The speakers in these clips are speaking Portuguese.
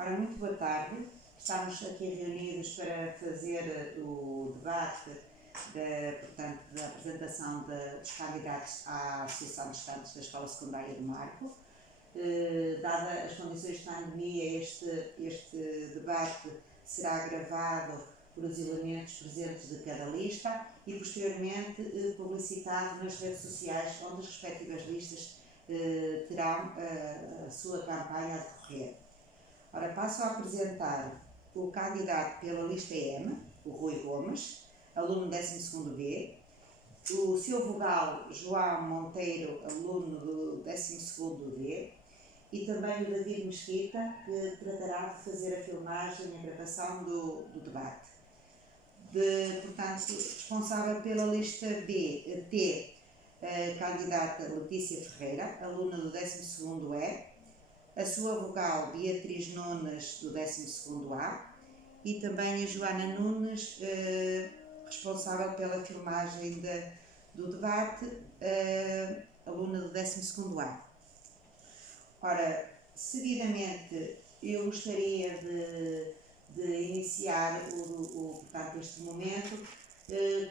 Ora, muito boa tarde. Estamos aqui reunidos para fazer o debate da apresentação dos candidatos à Associação de Estudantes da Escola Secundária do Marco. Dada as condições de pandemia, este debate será gravado por os elementos presentes de cada lista e posteriormente publicitado nas redes sociais, onde as respectivas listas terão a sua campanha a decorrer. Ora, passo a apresentar o candidato pela lista M, o Rui Gomes, aluno do 12º B, o Sr. Vogal João Monteiro, aluno do 12º D, e também o David Mesquita, que tratará de fazer a filmagem e a gravação do debate. Portanto, responsável pela lista T, a candidata Letícia Ferreira, aluna do 12º E, a sua vogal Beatriz Nunes, do 12º A, e também a Joana Nunes, responsável pela filmagem do debate, aluna do 12º A. Ora, seguidamente, eu gostaria de iniciar portanto, este momento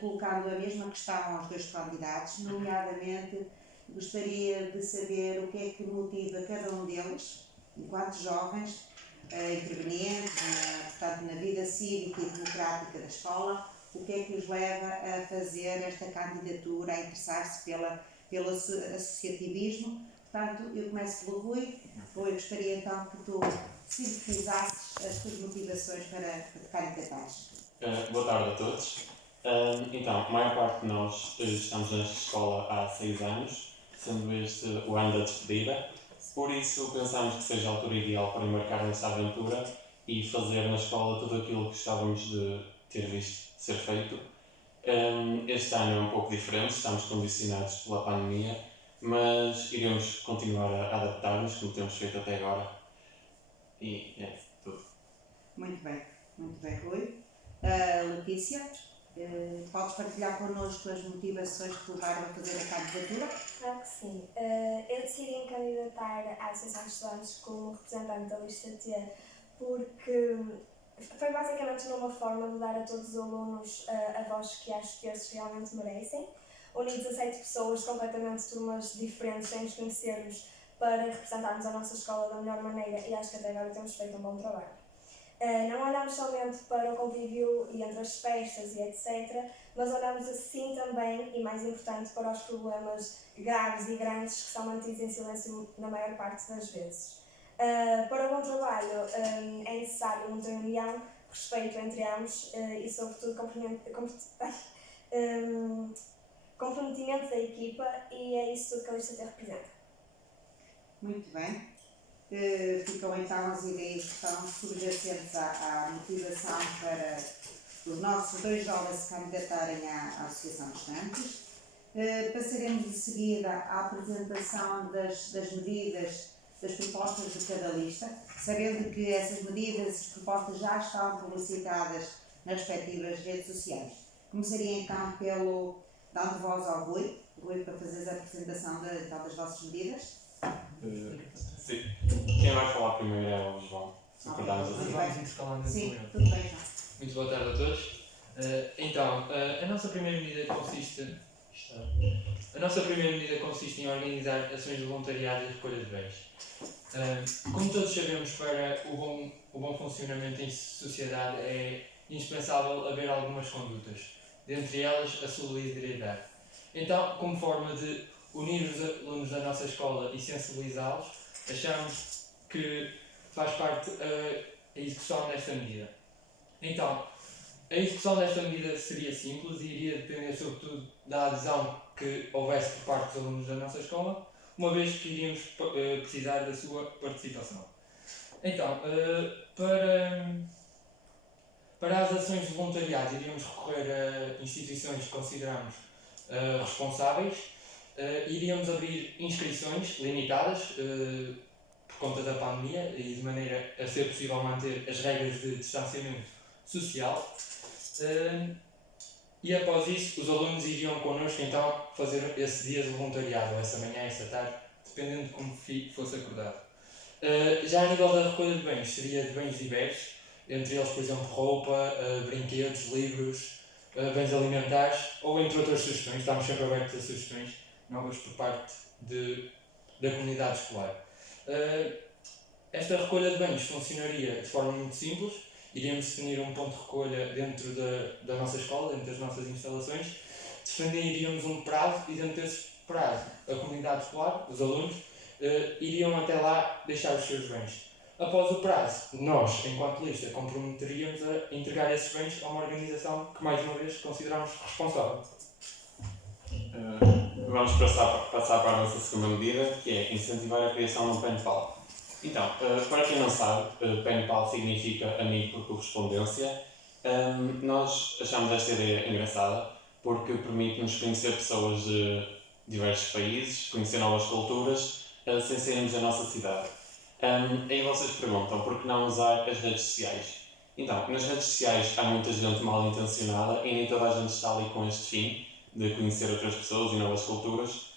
colocando a mesma questão aos dois candidatos, nomeadamente gostaria de saber o que é que motiva cada um deles, enquanto jovens, intervenientes, portanto, na vida cívica e democrática da escola, o que é que os leva a fazer esta candidatura, a interessar-se pelo associativismo. Portanto, eu começo pelo Rui. Rui, gostaria então que tu sintetizasses as tuas motivações para te candidatares. Boa tarde a todos. Então, a maior parte de nós estamos nesta escola há 6 anos, sendo este o ano da despedida. Por isso, pensamos que seja a altura ideal para embarcar nesta aventura e fazer na escola tudo aquilo que gostávamos de ter visto ser feito. Este ano é um pouco diferente, estamos condicionados pela pandemia, mas iremos continuar a adaptar-nos, como temos feito até agora. E é tudo. Muito bem, Rui. Letícia, podes partilhar connosco as motivações que te levaram a fazer a candidatura? Claro que sim. Eu decidi me candidatar à Associação de Estudantes como representante da lista T porque foi basicamente uma forma de dar a todos os alunos a voz que acho que estes realmente merecem. Uni 17 pessoas, completamente turmas diferentes, sem nos conhecermos, para representarmos a nossa escola da melhor maneira e acho que até agora temos feito um bom trabalho. Não olhamos somente para o convívio e entre as festas e etc., mas olhamos assim também, e mais importante, para os problemas graves e grandes que são mantidos em silêncio na maior parte das vezes. Para o bom trabalho é necessário muita união, respeito entre ambos e sobretudo comprometimento da equipa, e é isso tudo que a lista T representa. Muito bem. Ficam então as ideias que estão subjacentes à motivação para os nossos dois jovens se candidatarem à Associação de Estudantes. Passaremos de seguida à apresentação das medidas, das propostas de cada lista, sabendo que essas medidas e propostas já estão publicitadas nas respectivas redes sociais. Começaria então dando voz ao Rui, para fazer a apresentação das vossas medidas. Sim. Quem vai falar primeiro é o João. Vamos intercalando nesse Sim, momento. tudo bem, João. Muito boa tarde a todos. A nossa primeira medida consiste em organizar ações de voluntariado e recolha de bens. Como todos sabemos, para o bom funcionamento em sociedade é indispensável haver algumas condutas, dentre elas a solidariedade. Então, como forma de unir os alunos da nossa escola e sensibilizá-los, achamos que faz parte a execução desta medida. Então, a execução desta medida seria simples e iria depender sobretudo da adesão que houvesse por parte dos alunos da nossa escola, uma vez que iríamos precisar da sua participação. Então, para as ações de voluntariado, iríamos recorrer a instituições que consideramos responsáveis. Iríamos abrir inscrições limitadas por conta da pandemia e de maneira a ser possível manter as regras de distanciamento social. E após isso, os alunos iriam connosco então fazer esse dia de voluntariado, essa manhã, essa tarde, dependendo de como fosse acordado. Já a nível da recolha de bens, seria de bens diversos, entre eles, por exemplo, roupa, brinquedos, livros, bens alimentares, ou entre outras sugestões. Estamos sempre abertos a sugestões novas por parte da comunidade escolar. Esta recolha de bens funcionaria de forma muito simples. Iríamos definir um ponto de recolha dentro da nossa escola, dentro das nossas instalações. Definiríamos um prazo e dentro desse prazo a comunidade escolar, os alunos, iriam até lá deixar os seus bens. Após o prazo, nós, enquanto lista, comprometeríamos a entregar esses bens a uma organização que, mais uma vez, consideramos responsável. Vamos passar para a nossa segunda medida, que é incentivar a criação de um PEN-PAL. Então, para quem não sabe, PEN-PAL significa amigo por correspondência. Nós achamos esta ideia engraçada porque permite-nos conhecer pessoas de diversos países, conhecer novas culturas, sem sairmos da nossa cidade. Aí vocês perguntam, por que não usar as redes sociais? Então, nas redes sociais há muita gente mal intencionada e nem toda a gente está ali com este fim de conhecer outras pessoas e novas culturas,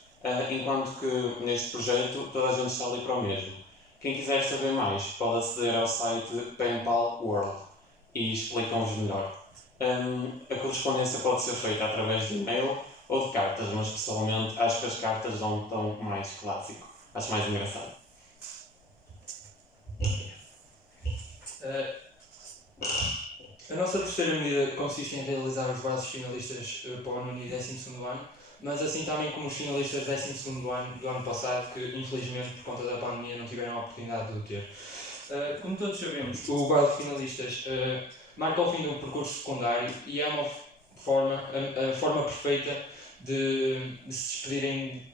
enquanto que neste projeto toda a gente está ali para o mesmo. Quem quiser saber mais pode aceder ao site PenPal World e explicam-vos melhor. A correspondência pode ser feita através de e-mail ou de cartas, mas pessoalmente acho que as cartas dão um tom mais clássico, acho mais engraçado. A nossa terceira medida consiste em realizar os bases finalistas para o nono e 12º ano, mas assim também como os finalistas do 12º ano do ano passado, que infelizmente por conta da pandemia não tiveram a oportunidade de o ter. Como todos sabemos, o base de finalistas marca o fim do percurso secundário e é uma a forma perfeita de se despedirem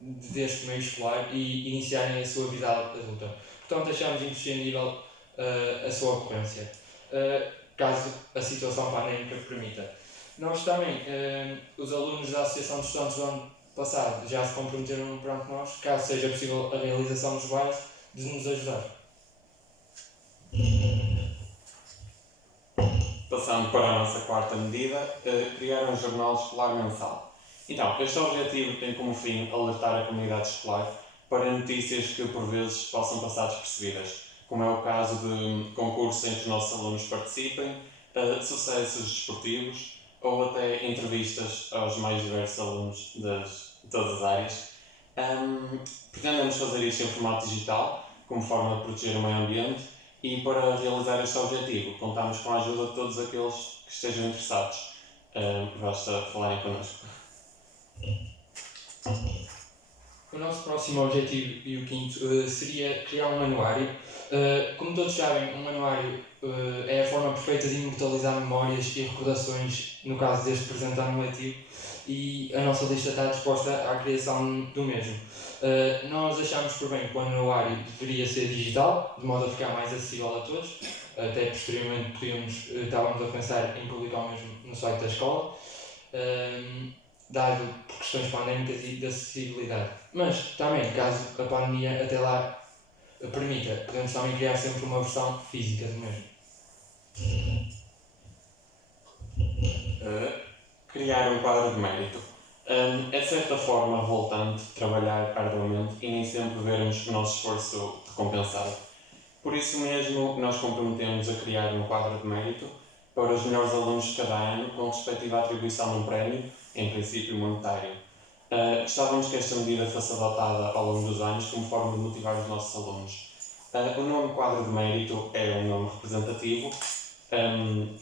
deste meio escolar e iniciarem a sua vida adulta. Portanto, achamos imprescindível a sua ocorrência, caso a situação pandémica permita. Nós também, os alunos da Associação de Estudantes do ano passado, já se comprometeram perante nós, caso seja possível a realização dos bailes, de nos ajudar. Passando para a nossa quarta medida, criar um jornal escolar mensal. Então, este objetivo tem como fim alertar a comunidade escolar para notícias que por vezes possam passar despercebidas, como é o caso de concursos em que os nossos alunos participem, sucessos desportivos ou até entrevistas aos mais diversos alunos de todas as áreas. Pretendemos fazer isto em formato digital, como forma de proteger o meio ambiente, e para realizar este objetivo contamos com a ajuda de todos aqueles que estejam interessados. Basta falarem connosco. O nosso próximo objetivo e o quinto seria criar um anuário. Como todos sabem, um anuário é a forma perfeita de imortalizar memórias e recordações no caso deste presente ano letivo, e a nossa lista está disposta à criação do mesmo. Nós achamos por bem que o anuário deveria ser digital, de modo a ficar mais acessível a todos. Até posteriormente estávamos a pensar em publicar o mesmo no site da escola, dado por questões pandémicas e de acessibilidade. Mas também, caso a pandemia até lá permita, podemos também criar sempre uma versão física do mesmo. Criar um quadro de mérito. É de certa forma revoltante trabalhar arduamente e nem sempre vermos o nosso esforço recompensado. Por isso mesmo, nós comprometemos a criar um quadro de mérito para os melhores alunos de cada ano, com respectiva atribuição de um prémio, em princípio monetário. Gostávamos que esta medida fosse adotada ao longo dos anos como forma de motivar os nossos alunos. O nome quadro de mérito é um nome representativo.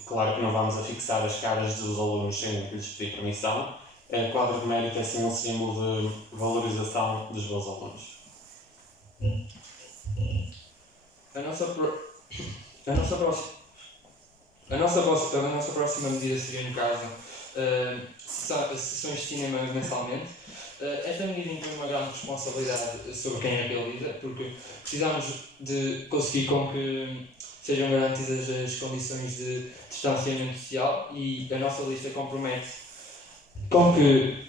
Claro que não vamos a fixar as caras dos alunos sem lhes pedir permissão. Quadro de mérito é sim um símbolo de valorização dos bons alunos. A nossa próxima medida seria, no caso, sessões de cinema mensalmente. Esta medida impõe uma grande responsabilidade sobre quem a realiza, porque precisamos de conseguir com que sejam garantidas as condições de distanciamento social, e a nossa lista compromete com que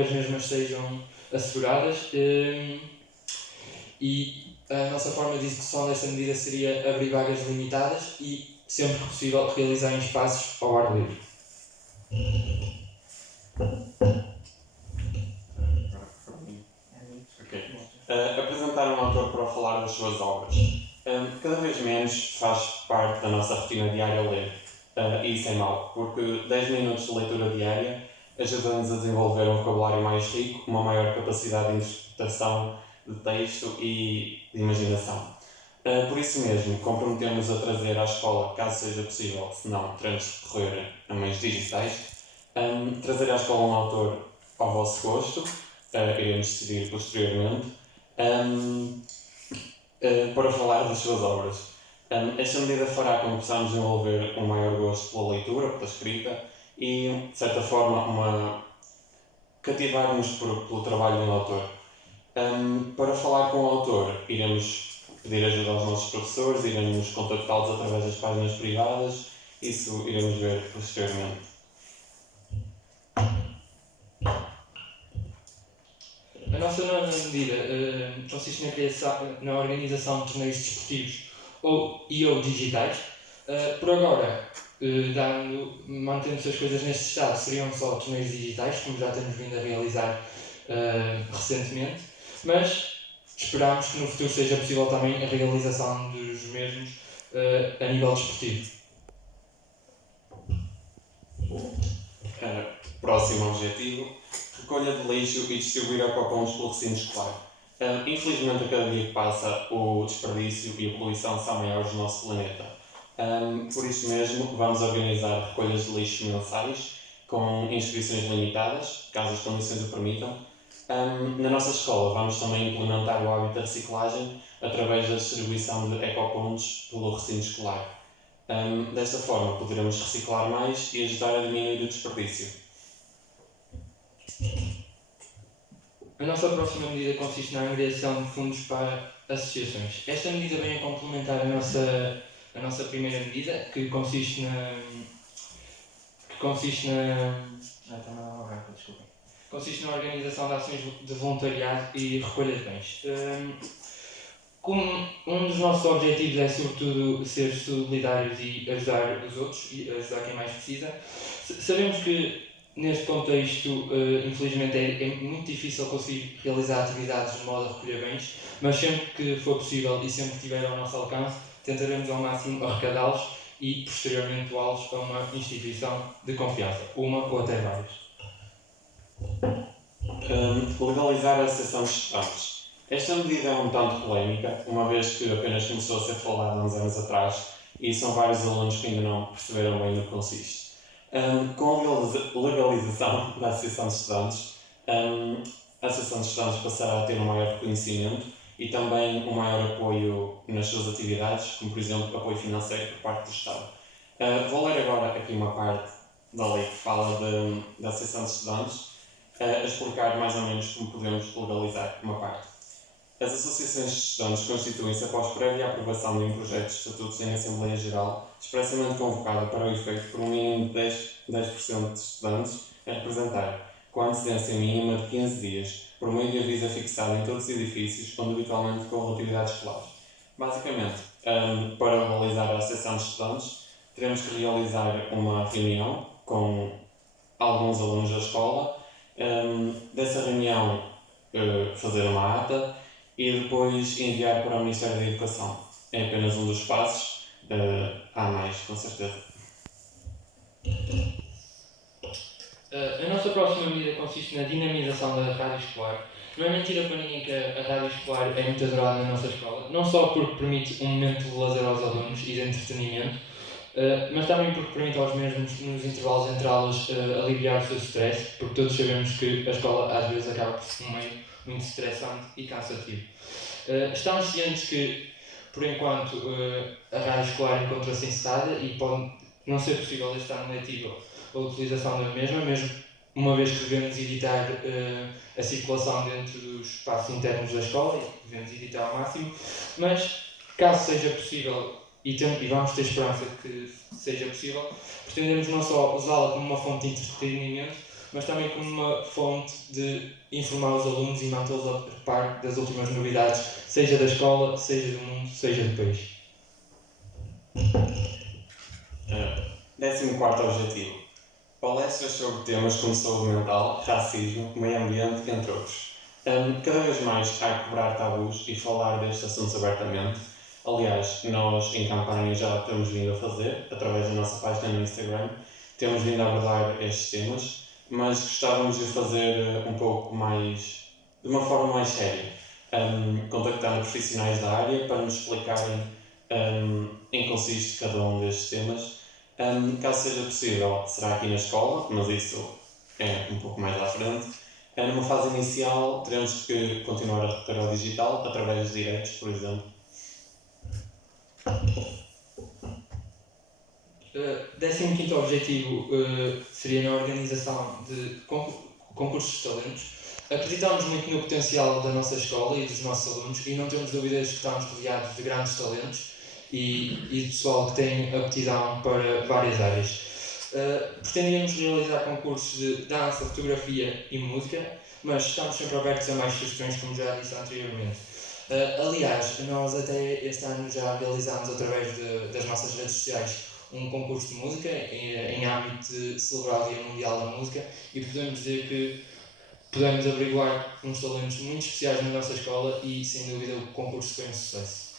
as mesmas sejam asseguradas, e a nossa forma de execução desta medida seria abrir vagas limitadas e, sempre que possível, realizar em espaços ao ar livre. Apresentar inventar um autor para falar das suas obras. Cada vez menos faz parte da nossa rotina diária ler. E isso é mau, porque 10 minutos de leitura diária ajuda-nos a desenvolver um vocabulário mais rico, uma maior capacidade de interpretação de texto e de imaginação. Por isso mesmo, comprometemos a trazer à escola, caso seja possível, se não teremos de recorrer a meios digitais, trazer à escola um autor ao vosso gosto, iremos decidir posteriormente, para falar das suas obras. Esta medida fará com que possamos desenvolver um maior gosto pela leitura, pela escrita e, de certa forma, cativar-nos pelo trabalho do autor. Para falar com o autor, iremos pedir ajuda aos nossos professores, iremos contactá-los através das páginas privadas, isso iremos ver posteriormente. A nossa nona medida consiste na organização de torneios desportivos ou digitais. Por agora, mantendo-se as coisas neste estado, seriam só torneios digitais, como já temos vindo a realizar recentemente, mas esperamos que no futuro seja possível também a realização dos mesmos a nível desportivo. Próximo objetivo: recolha de lixo e distribuir ecopontos pelo recinto escolar. Infelizmente, a cada dia que passa, o desperdício e a poluição são maiores no nosso planeta. Por isso mesmo, vamos organizar recolhas de lixo mensais, com inscrições limitadas, caso as condições o permitam. Na nossa escola, vamos também implementar o hábito da reciclagem através da distribuição de ecopontos pelo recinto escolar. Desta forma, poderemos reciclar mais e ajudar a diminuir o desperdício. A nossa próxima medida consiste na angariação de fundos para associações. Esta medida vem a complementar a nossa primeira medida, que consiste na organização de ações de voluntariado e recolha de bens. Como um dos nossos objetivos é sobretudo ser solidários e ajudar os outros e ajudar quem mais precisa, sabemos que neste contexto, infelizmente, é muito difícil conseguir realizar atividades de modo a recolher bens, mas sempre que for possível e sempre que estiver ao nosso alcance, tentaremos ao máximo arrecadá-los e posteriormente doá-los a uma instituição de confiança, uma ou até várias. Legalizar a associação de estudantes. Esta medida é um tanto polémica, uma vez que apenas começou a ser falada há uns anos atrás e são vários alunos que ainda não perceberam bem no que consiste. Com a legalização da Associação de Estudantes, a Associação de Estudantes passará a ter um maior reconhecimento e também um maior apoio nas suas atividades, como por exemplo apoio financeiro por parte do Estado. Vou ler agora aqui uma parte da lei que fala da Associação de Estudantes, a explicar mais ou menos como podemos legalizar uma parte. As associações de estudantes constituem-se após prévia aprovação de um projeto de estatutos em Assembleia Geral, expressamente convocada para o efeito por um mínimo de 10% de estudantes a representar, com antecedência mínima de 15 dias, por meio de aviso fixado em todos os edifícios onde habitualmente decorram atividades escolares. Basicamente, para realizar a Associação de Estudantes, teremos que realizar uma reunião com alguns alunos da escola, dessa reunião fazer uma ata e depois enviar para o Ministério da Educação. É apenas um dos passos, há mais, com certeza. A nossa próxima medida consiste na dinamização da rádio escolar. Não é mentira para ninguém que a rádio escolar é muito adorada na nossa escola, não só porque permite um momento de lazer aos alunos e de entretenimento, mas também porque permite aos mesmos, nos intervalos entre aulas, aliviar o seu stress, porque todos sabemos que a escola às vezes acaba por ser um meio muito estressante e cansativo. Estamos cientes que, por enquanto, a rádio escolar encontra-se encerrada e pode não ser possível este ano letivo a utilização da mesma, mesmo uma vez que devemos evitar a circulação dentro dos espaços internos da escola e devemos evitar ao máximo, mas caso seja possível e vamos ter esperança que seja possível, pretendemos não só usá-la como uma fonte de entretenimento, mas também como uma fonte de informar os alunos e mantê-los a par das últimas novidades, seja da escola, seja do mundo, seja do país. 14º objetivo. Palestras sobre temas como saúde mental, racismo, meio ambiente, entre outros. Cada vez mais há que quebrar tabus e falar destes assuntos abertamente. Aliás, nós em campanha já temos vindo a fazer, através da nossa página no Instagram, temos vindo a abordar estes temas, mas gostávamos de fazer um pouco mais, de uma forma mais séria, contactando profissionais da área para nos explicarem em que consiste cada um destes temas. Caso seja possível, será aqui na escola, mas isso é um pouco mais à frente. Numa fase inicial, teremos que continuar a recorrer ao digital, através dos diretos, por exemplo. 15º objetivo seria na organização de concursos de talentos. Acreditamos muito no potencial da nossa escola e dos nossos alunos e não temos dúvidas que estamos rodeados de grandes talentos e de pessoal que tem aptidão para várias áreas. Pretendíamos realizar concursos de dança, fotografia e música, mas estamos sempre abertos a mais sugestões, como já disse anteriormente. Aliás, nós até este ano já realizámos através das nossas redes sociais um concurso de música em âmbito de celebrar o Dia Mundial da Música e podemos dizer que podemos averiguar uns talentos muito especiais na nossa escola e sem dúvida o concurso foi um sucesso.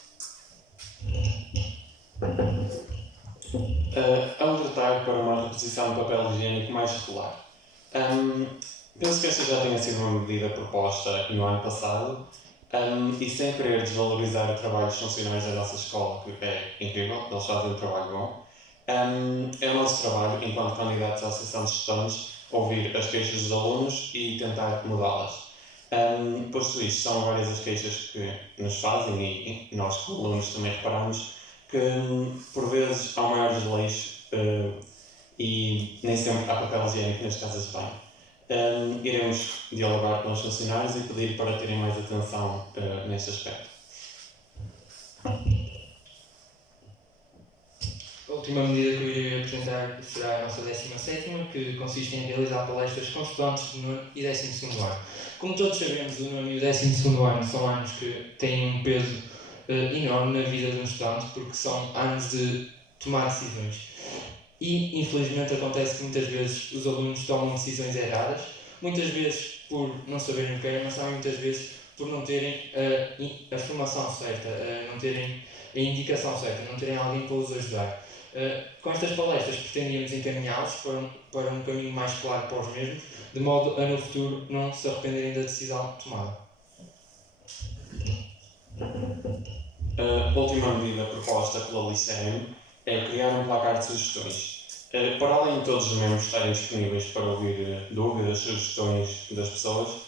Alertar para uma reposição de papel higiênico mais regular. Penso que esta já tenha sido uma medida proposta no ano passado e sem querer desvalorizar o trabalho dos funcionários da nossa escola, que é incrível, eles fazem um trabalho bom. É o nosso trabalho, enquanto candidatos à Associação de Gestores, ouvir as queixas dos alunos e tentar mudá-las. Posto isto, são várias as queixas que nos fazem e nós, como alunos, também reparamos que por vezes há um maior desleixo e nem sempre há papel higiênico nas casas de banho. Iremos dialogar com os funcionários e pedir para terem mais atenção neste aspecto. A última medida que eu irei apresentar será a nossa 17ª, que consiste em realizar palestras com estudantes do 9º e 12º ano. Como todos sabemos, o 9º e o 12º ano são anos que têm um peso enorme na vida de um estudante, porque são anos de tomar decisões. E, infelizmente, acontece que muitas vezes os alunos tomam decisões erradas, muitas vezes por não saberem o que é, mas também muitas vezes por não terem a formação certa, não terem a indicação certa, não terem alguém para os ajudar. Com estas palestras pretendíamos encaminhá-los para um caminho mais claro para os mesmos, de modo a no futuro não se arrependerem da decisão tomada. A última medida proposta pela LICEM é criar um placar de sugestões. Para além de todos os membros estarem disponíveis para ouvir dúvidas, sugestões das pessoas,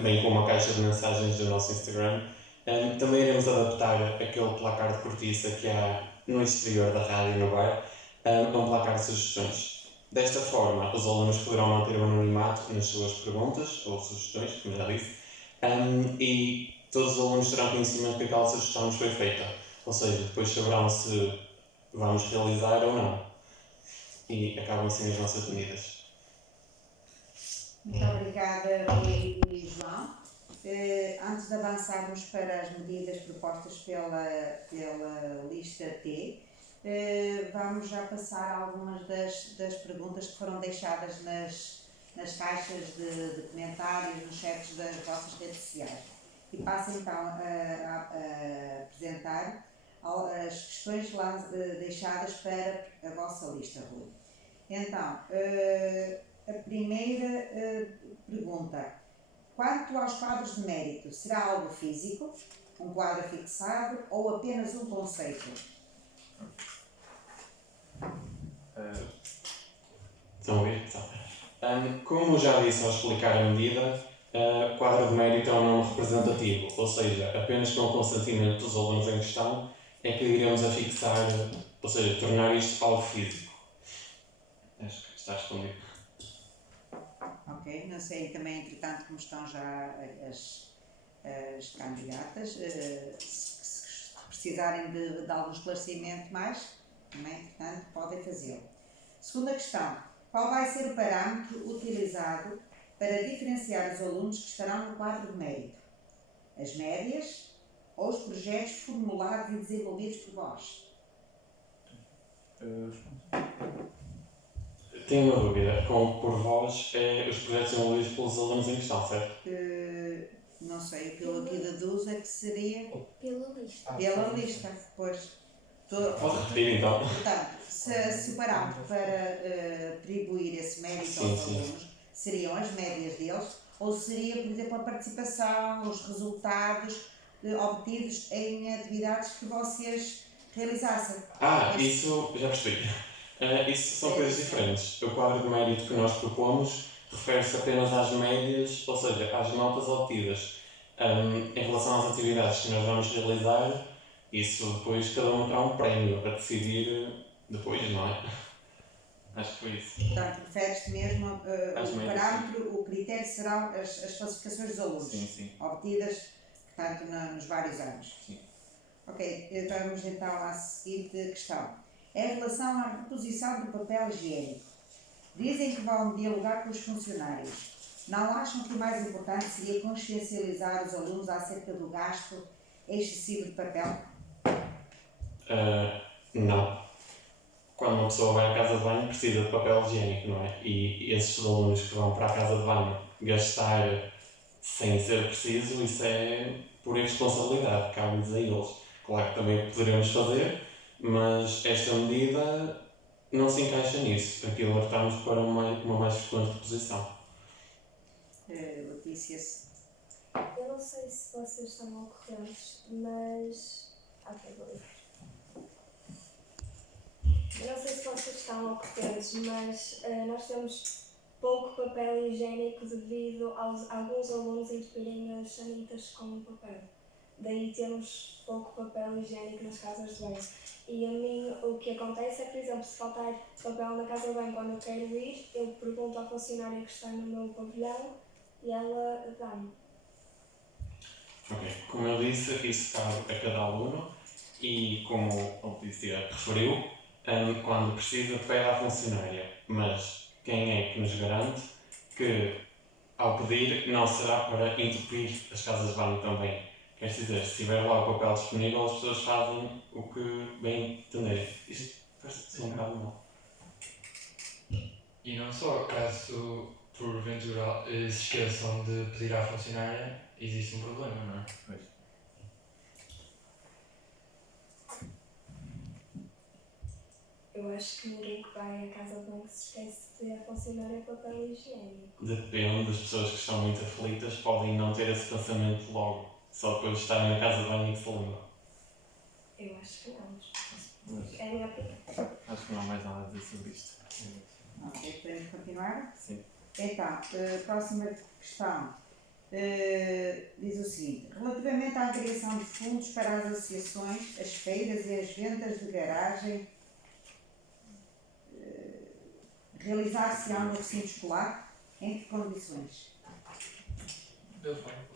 bem como a caixa de mensagens do nosso Instagram, também iremos adaptar aquele placar de cortiça que há no exterior da rádio e no bar a um placar de sugestões. Desta forma, os alunos poderão manter o anonimato nas suas perguntas ou sugestões, como já disse, e todos os alunos terão conhecimento que aquela sugestão nos foi feita, ou seja, depois saberão se vamos realizar ou não. E acabam assim as nossas medidas. Muito obrigada, Rui e João. Antes de avançarmos para as medidas propostas pela lista T, vamos já passar algumas das perguntas que foram deixadas nas caixas de comentários, nos chats das vossas redes sociais. E passo então a apresentar as questões deixadas para a vossa lista, Rui. Então, a primeira pergunta: quanto aos quadros de mérito, será algo físico, um quadro fixado ou apenas um conceito? Estão a ver? Como já disse ao explicar a medida, quadro de mérito é um nome representativo, ou seja, apenas com o consentimento dos alunos em questão é que iremos a fixar, ou seja, tornar isto algo físico. Acho que está respondido. Ok, não sei também, entretanto, como estão já as candidatas, se precisarem de algum esclarecimento mais, também, portanto, podem fazê-lo. Segunda questão: qual vai ser o parâmetro utilizado para diferenciar os alunos que estarão no quadro de mérito? As médias ou os projetos formulados e desenvolvidos por vós? Tenho uma dúvida. Por vós, os projetos desenvolvidos pelos alunos em questão, certo? Não sei, o que eu aqui deduzo é que seria Pela lista. pela lista, pois. Pode repetir então? Portanto, se o parâmetro para atribuir esse mérito Sim, aos sim. alunos seriam as médias deles, ou seria, por exemplo, a participação, os resultados obtidos em atividades que vocês realizassem. Isso já percebi. Isso são coisas diferentes. O quadro de mérito que nós propomos refere-se apenas às médias, ou seja, às notas obtidas. Em relação às atividades que nós vamos realizar, isso depois cada um terá um prémio a decidir depois, não é? Acho que foi isso. Portanto, refere-se mesmo Às o médias, parâmetro, o critério serão as classificações dos alunos, sim. obtidas, portanto, nos vários anos. Sim. Ok, vamos então à seguinte questão. Em relação à reposição do papel higiênico, dizem que vão dialogar com os funcionários. Não acham que o mais importante seria consciencializar os alunos acerca do gasto excessivo de papel? Não. Quando uma pessoa vai à casa de banho precisa de papel higiênico, não é? E esses alunos que vão para a casa de banho gastar sem ser preciso, isso é por irresponsabilidade, cabe-lhes a eles. Claro que também poderemos fazer, mas esta medida não se encaixa nisso. Aqui alertamos para uma mais frequente reposição. Letícia, Eu não sei se vocês estão ao corrente, mas. Eu não sei se vocês estão ao corrente, mas nós temos pouco papel higiênico devido aos alguns alunos entupirem as sanitas com papel. Daí temos pouco papel higiênico nas casas de banho. E a mim o que acontece é, por exemplo, se faltar papel na casa de banho quando eu quero ir, eu pergunto à funcionária que está no meu pavilhão e ela dá-me. Ok. Como eu disse, isso cabe a cada aluno e, como a Letícia referiu, quando precisa pede à funcionária. Mas quem é que nos garante que, ao pedir, não será para entupir as casas de banho também? Quer dizer, se tiver lá o papel disponível, as pessoas fazem o que bem entenderem. Isto parece um bocado mal. E não só, caso porventura se esqueçam de pedir à funcionária, existe um problema, não é? Pois. Eu acho que ninguém que vai à casa de banho se esquece de pedir à funcionária papel higiênico. Depende, das pessoas que estão muito aflitas podem não ter esse pensamento logo, só depois de estarem na casa de banho e que se lembram. Eu acho que não. Mas É a minha opinião. acho que não há mais nada a dizer sobre isto. ok, podemos continuar? Sim. Então, próxima questão. Diz o seguinte: relativamente à criação de fundos para as associações, as feiras e as vendas de garagem, realizar-se-ão no recinto escolar? Em que condições? Eu falo.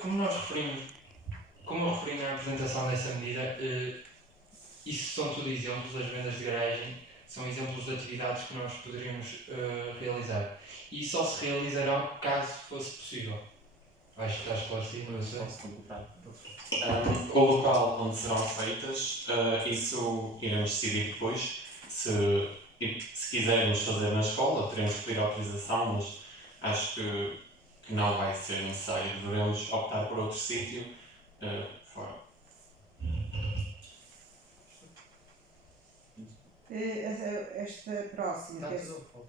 Como eu referi na apresentação dessa medida, isso são tudo exemplos, as vendas de garagem são exemplos de atividades que nós poderíamos realizar. E só se realizarão caso fosse possível. Acho que está esclarecido, não sei. Posso completar? O local onde serão feitas, isso iremos decidir depois. Se quisermos fazer na escola, teremos que pedir autorização, mas acho que não vai ser necessário. Devemos optar por outro sítio fora. Esta próxima. Desculpa.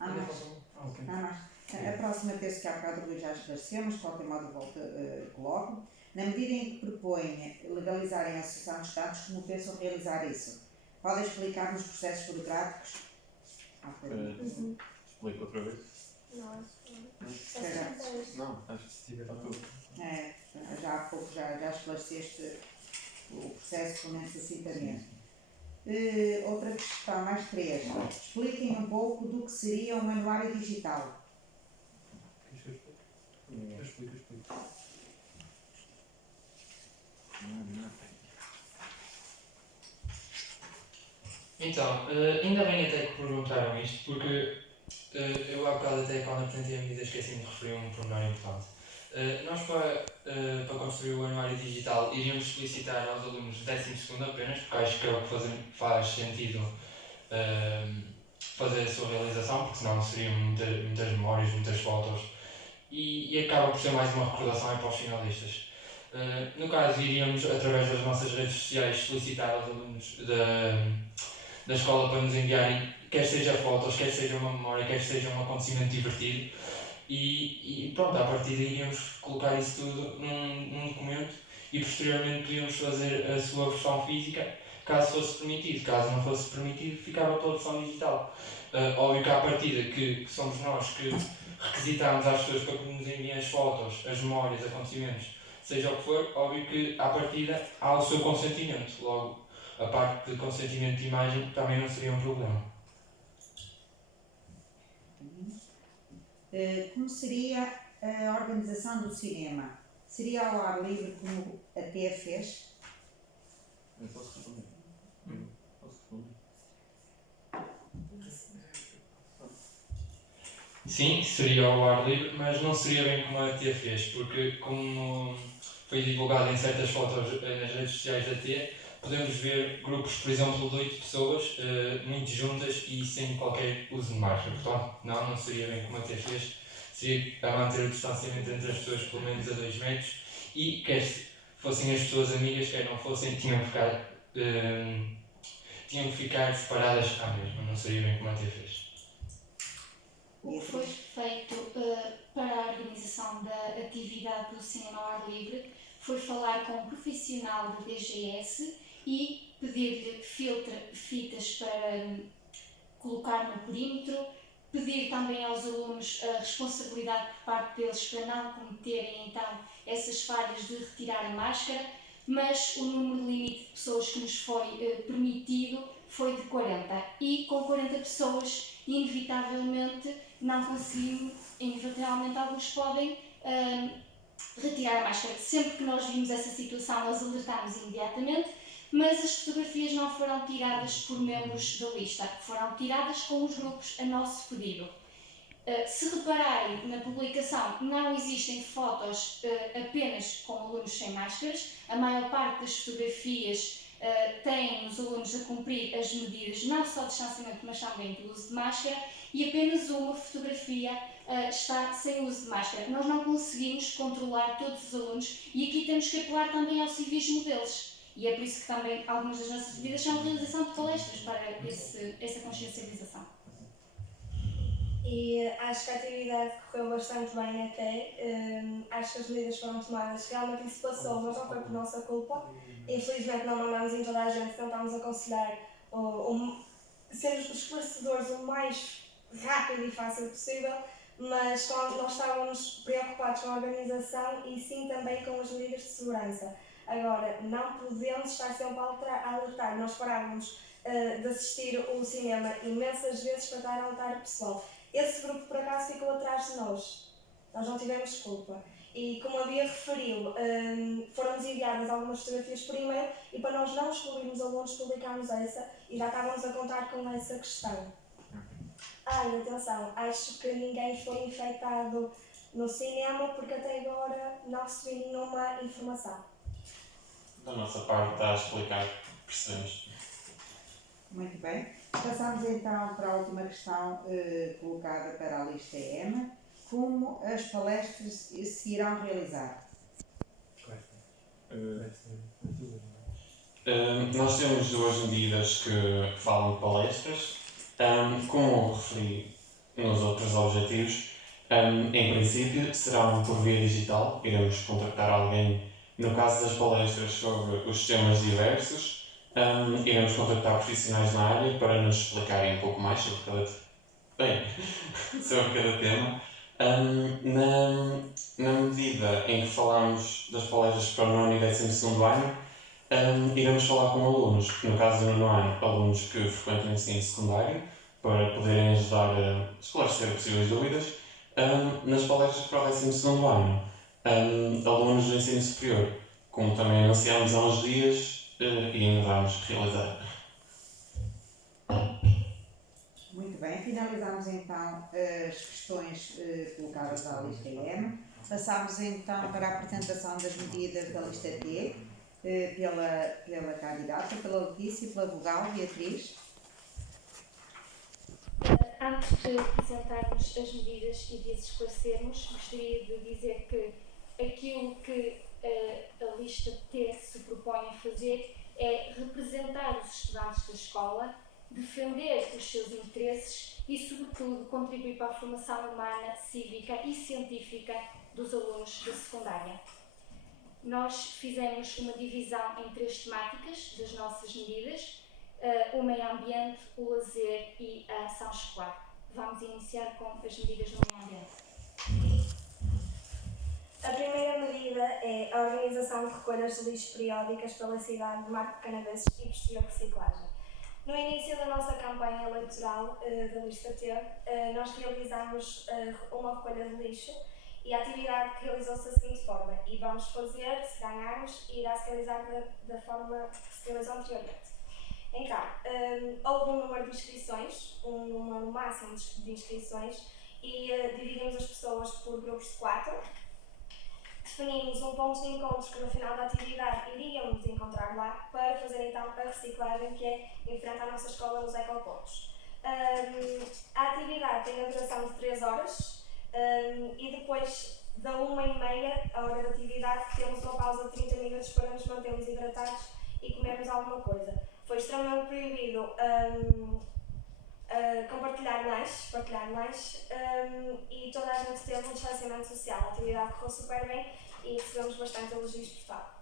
A próxima terça que há bocado o Rui já esclareceu, mas de qualquer modo volto coloco. Na medida em que propõe legalizarem a Associação de Estados, como pensam realizar isso? Podem explicar nos processos burocráticos? Explico outra vez? Não, acho que não. Não, acho que se tiver tudo. Já há pouco já esclareceste o processo, pelo menos sucintamente. Outra questão, mais 3. Expliquem um pouco do que seria um anuário digital. Eu explico. Então, ainda bem até que perguntaram isto, porque eu há bocado até quando apresentei a medida esqueci-me de referir um pormenor importante. Nós para construir o anuário digital iríamos solicitar aos alunos de 12º apenas, porque acho que é o que faz sentido fazer a sua realização, porque senão seriam muitas memórias, muitas fotos e acaba por ser mais uma recordação para os finalistas. No caso, iríamos, através das nossas redes sociais, solicitar aos alunos da escola para nos enviarem, quer seja fotos, quer seja uma memória, quer seja um acontecimento divertido, e pronto, a partir daí iríamos colocar isso tudo num documento e posteriormente podíamos fazer a sua versão física, caso fosse permitido. Caso não fosse permitido, ficava toda a versão digital. Óbvio que à partida que somos nós que requisitamos às pessoas para que nos enviem as fotos, as memórias, acontecimentos, seja o que for, óbvio que à partida há o seu consentimento. Logo, a parte de consentimento de imagem também não seria um problema. Como seria a organização do cinema? Seria ao ar livre como a TE fez? Eu posso responder. Sim, seria ao ar livre, mas não seria bem como a TIA fez, porque como foi divulgado em certas fotos nas redes sociais da TIA, podemos ver grupos, por exemplo, de 8 pessoas, muito juntas e sem qualquer uso de máscara. Portanto, não seria bem como a TIA fez, seria a manter o distanciamento entre as pessoas pelo menos a 2 metros e quer fossem as pessoas amigas, quer não fossem, tinham que ficar separadas à mesma, não seria bem como a TIA fez. O que foi feito para a organização da atividade do cinema ao ar livre foi falar com um profissional da DGS e pedir-lhe fitas para colocar no perímetro, pedir também aos alunos a responsabilidade por parte deles para não cometerem então essas falhas de retirar a máscara, mas o número limite de pessoas que nos foi permitido foi de 40 e com 40 pessoas inevitavelmente não conseguimos, inevitavelmente alguns podem retirar a máscara. Sempre que nós vimos essa situação nós alertámos imediatamente, mas as fotografias não foram tiradas por membros da lista, foram tiradas com os grupos a nosso pedido. Se repararem na publicação, não existem fotos apenas com alunos sem máscaras, a maior parte das fotografias têm os alunos a cumprir as medidas não só de distanciamento, mas também do uso de máscara, e apenas uma fotografia está sem uso de máscara. Nós não conseguimos controlar todos os alunos e aqui temos que apelar também ao civismo deles. E é por isso que também algumas das nossas medidas são a realização de palestras para essa consciencialização. E acho que a atividade correu bastante bem até. Acho que as medidas foram tomadas. Realmente isso passou, mas não foi por nossa culpa. Infelizmente não mandamos em toda a gente, tentámos aconselhar ser os esclarecedores o mais rápido e fácil possível, mas nós estávamos preocupados com a organização e sim também com as medidas de segurança. Agora, não podemos estar sempre a alertar. Nós parávamos de assistir o cinema imensas vezes para estar a alertar o pessoal. Esse grupo, por acaso, ficou atrás de nós. Nós não tivemos culpa. E, como a Bia referiu, foram-nos enviadas algumas fotografias por e-mail e, para nós não excluirmos alunos, publicámos essa e já estávamos a contar com essa questão. E atenção, acho que ninguém foi infectado no cinema porque até agora não recebi nenhuma informação. Da nossa parte está a explicar, percebemos. Muito bem. Passamos então para a última questão colocada para a lista M. Como as palestras se irão realizar? Nós temos 2 medidas que falam de palestras. Como referi nos outros objetivos, em princípio serão por via digital. Iremos contactar alguém, no caso das palestras sobre os temas diversos. Iremos contactar profissionais na área para nos explicarem um pouco mais sobre cada tema. Na medida em que falamos das palestras para o nono e 12º ano, iremos falar com alunos, no caso do nono ano, alunos que frequentam o ensino secundário, para poderem ajudar a esclarecer possíveis dúvidas. Nas palestras para o 12º ano, alunos do ensino superior, como também anunciámos há uns dias, e ainda vamos realizar. Muito bem, finalizamos então as questões colocadas à lista M. Passamos então para a apresentação das medidas da lista T, pela candidata, pela Letícia e pela vogal Beatriz. Antes de apresentarmos as medidas e de as esclarecermos, gostaria de dizer que aquilo que a lista T se propõe a fazer é representar os estudantes da escola, defender os seus interesses e, sobretudo, contribuir para a formação humana, cívica e científica dos alunos da secundária. Nós fizemos uma divisão em 3 temáticas das nossas medidas: o meio ambiente, o lazer e a ação escolar. Vamos iniciar com as medidas do meio ambiente. A primeira medida é a organização de recolhas de lixo periódicas pela cidade de Marco de Canaveses e posterior reciclagem. No início da nossa campanha eleitoral da lista T, nós realizámos uma recolha de lixo e a atividade realizou-se da seguinte forma: e vamos fazer, se ganharmos, e irá-se realizar da forma que se realizou anteriormente. Então, houve um número de inscrições, um número máximo de inscrições, e dividimos as pessoas por grupos de 4. Definimos um ponto de encontro que no final da atividade iríamos encontrar lá para fazer então a reciclagem, que é em frente à nossa escola nos ecopontos. A atividade tem a duração de 3 horas e depois da 1h30, a hora da atividade, temos uma pausa de 30 minutos para nos mantermos hidratados e comermos alguma coisa. Foi extremamente proibido partilhar lanche e toda a gente teve um distanciamento social. A atividade correu super bem e recebemos bastante elogios por tal.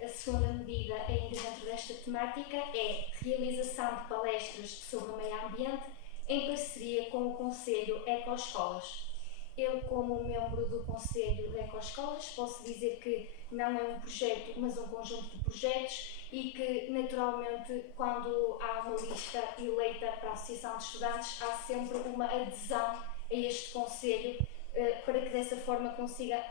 A segunda medida, ainda dentro desta temática, é a realização de palestras sobre o meio ambiente em parceria com o Conselho Ecoescolas. Eu, como membro do Conselho de Ecoescolas, posso dizer que não é um projeto, mas um conjunto de projetos, e que, naturalmente, quando há uma lista eleita para a Associação de Estudantes, há sempre uma adesão a este Conselho, para que dessa forma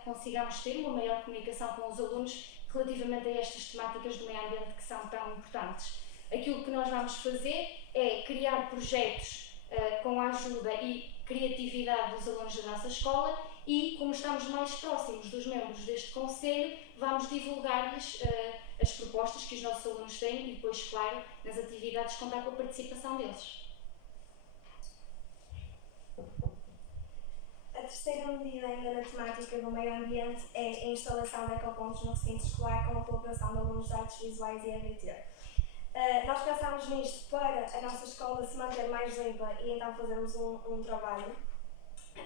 consigamos ter uma maior comunicação com os alunos relativamente a estas temáticas do meio ambiente que são tão importantes. Aquilo que nós vamos fazer é criar projetos com a ajuda e criatividade dos alunos da nossa escola e, como estamos mais próximos dos membros deste Conselho, vamos divulgar-lhes as propostas que os nossos alunos têm e depois, claro, nas atividades contar com a participação deles. A terceira medida ainda na temática do meio ambiente é a instalação de ecopontos no recinto escolar com a colaboração de alunos de artes visuais e EVT. Nós pensámos nisto para a nossa escola se manter mais limpa e então fazermos um trabalho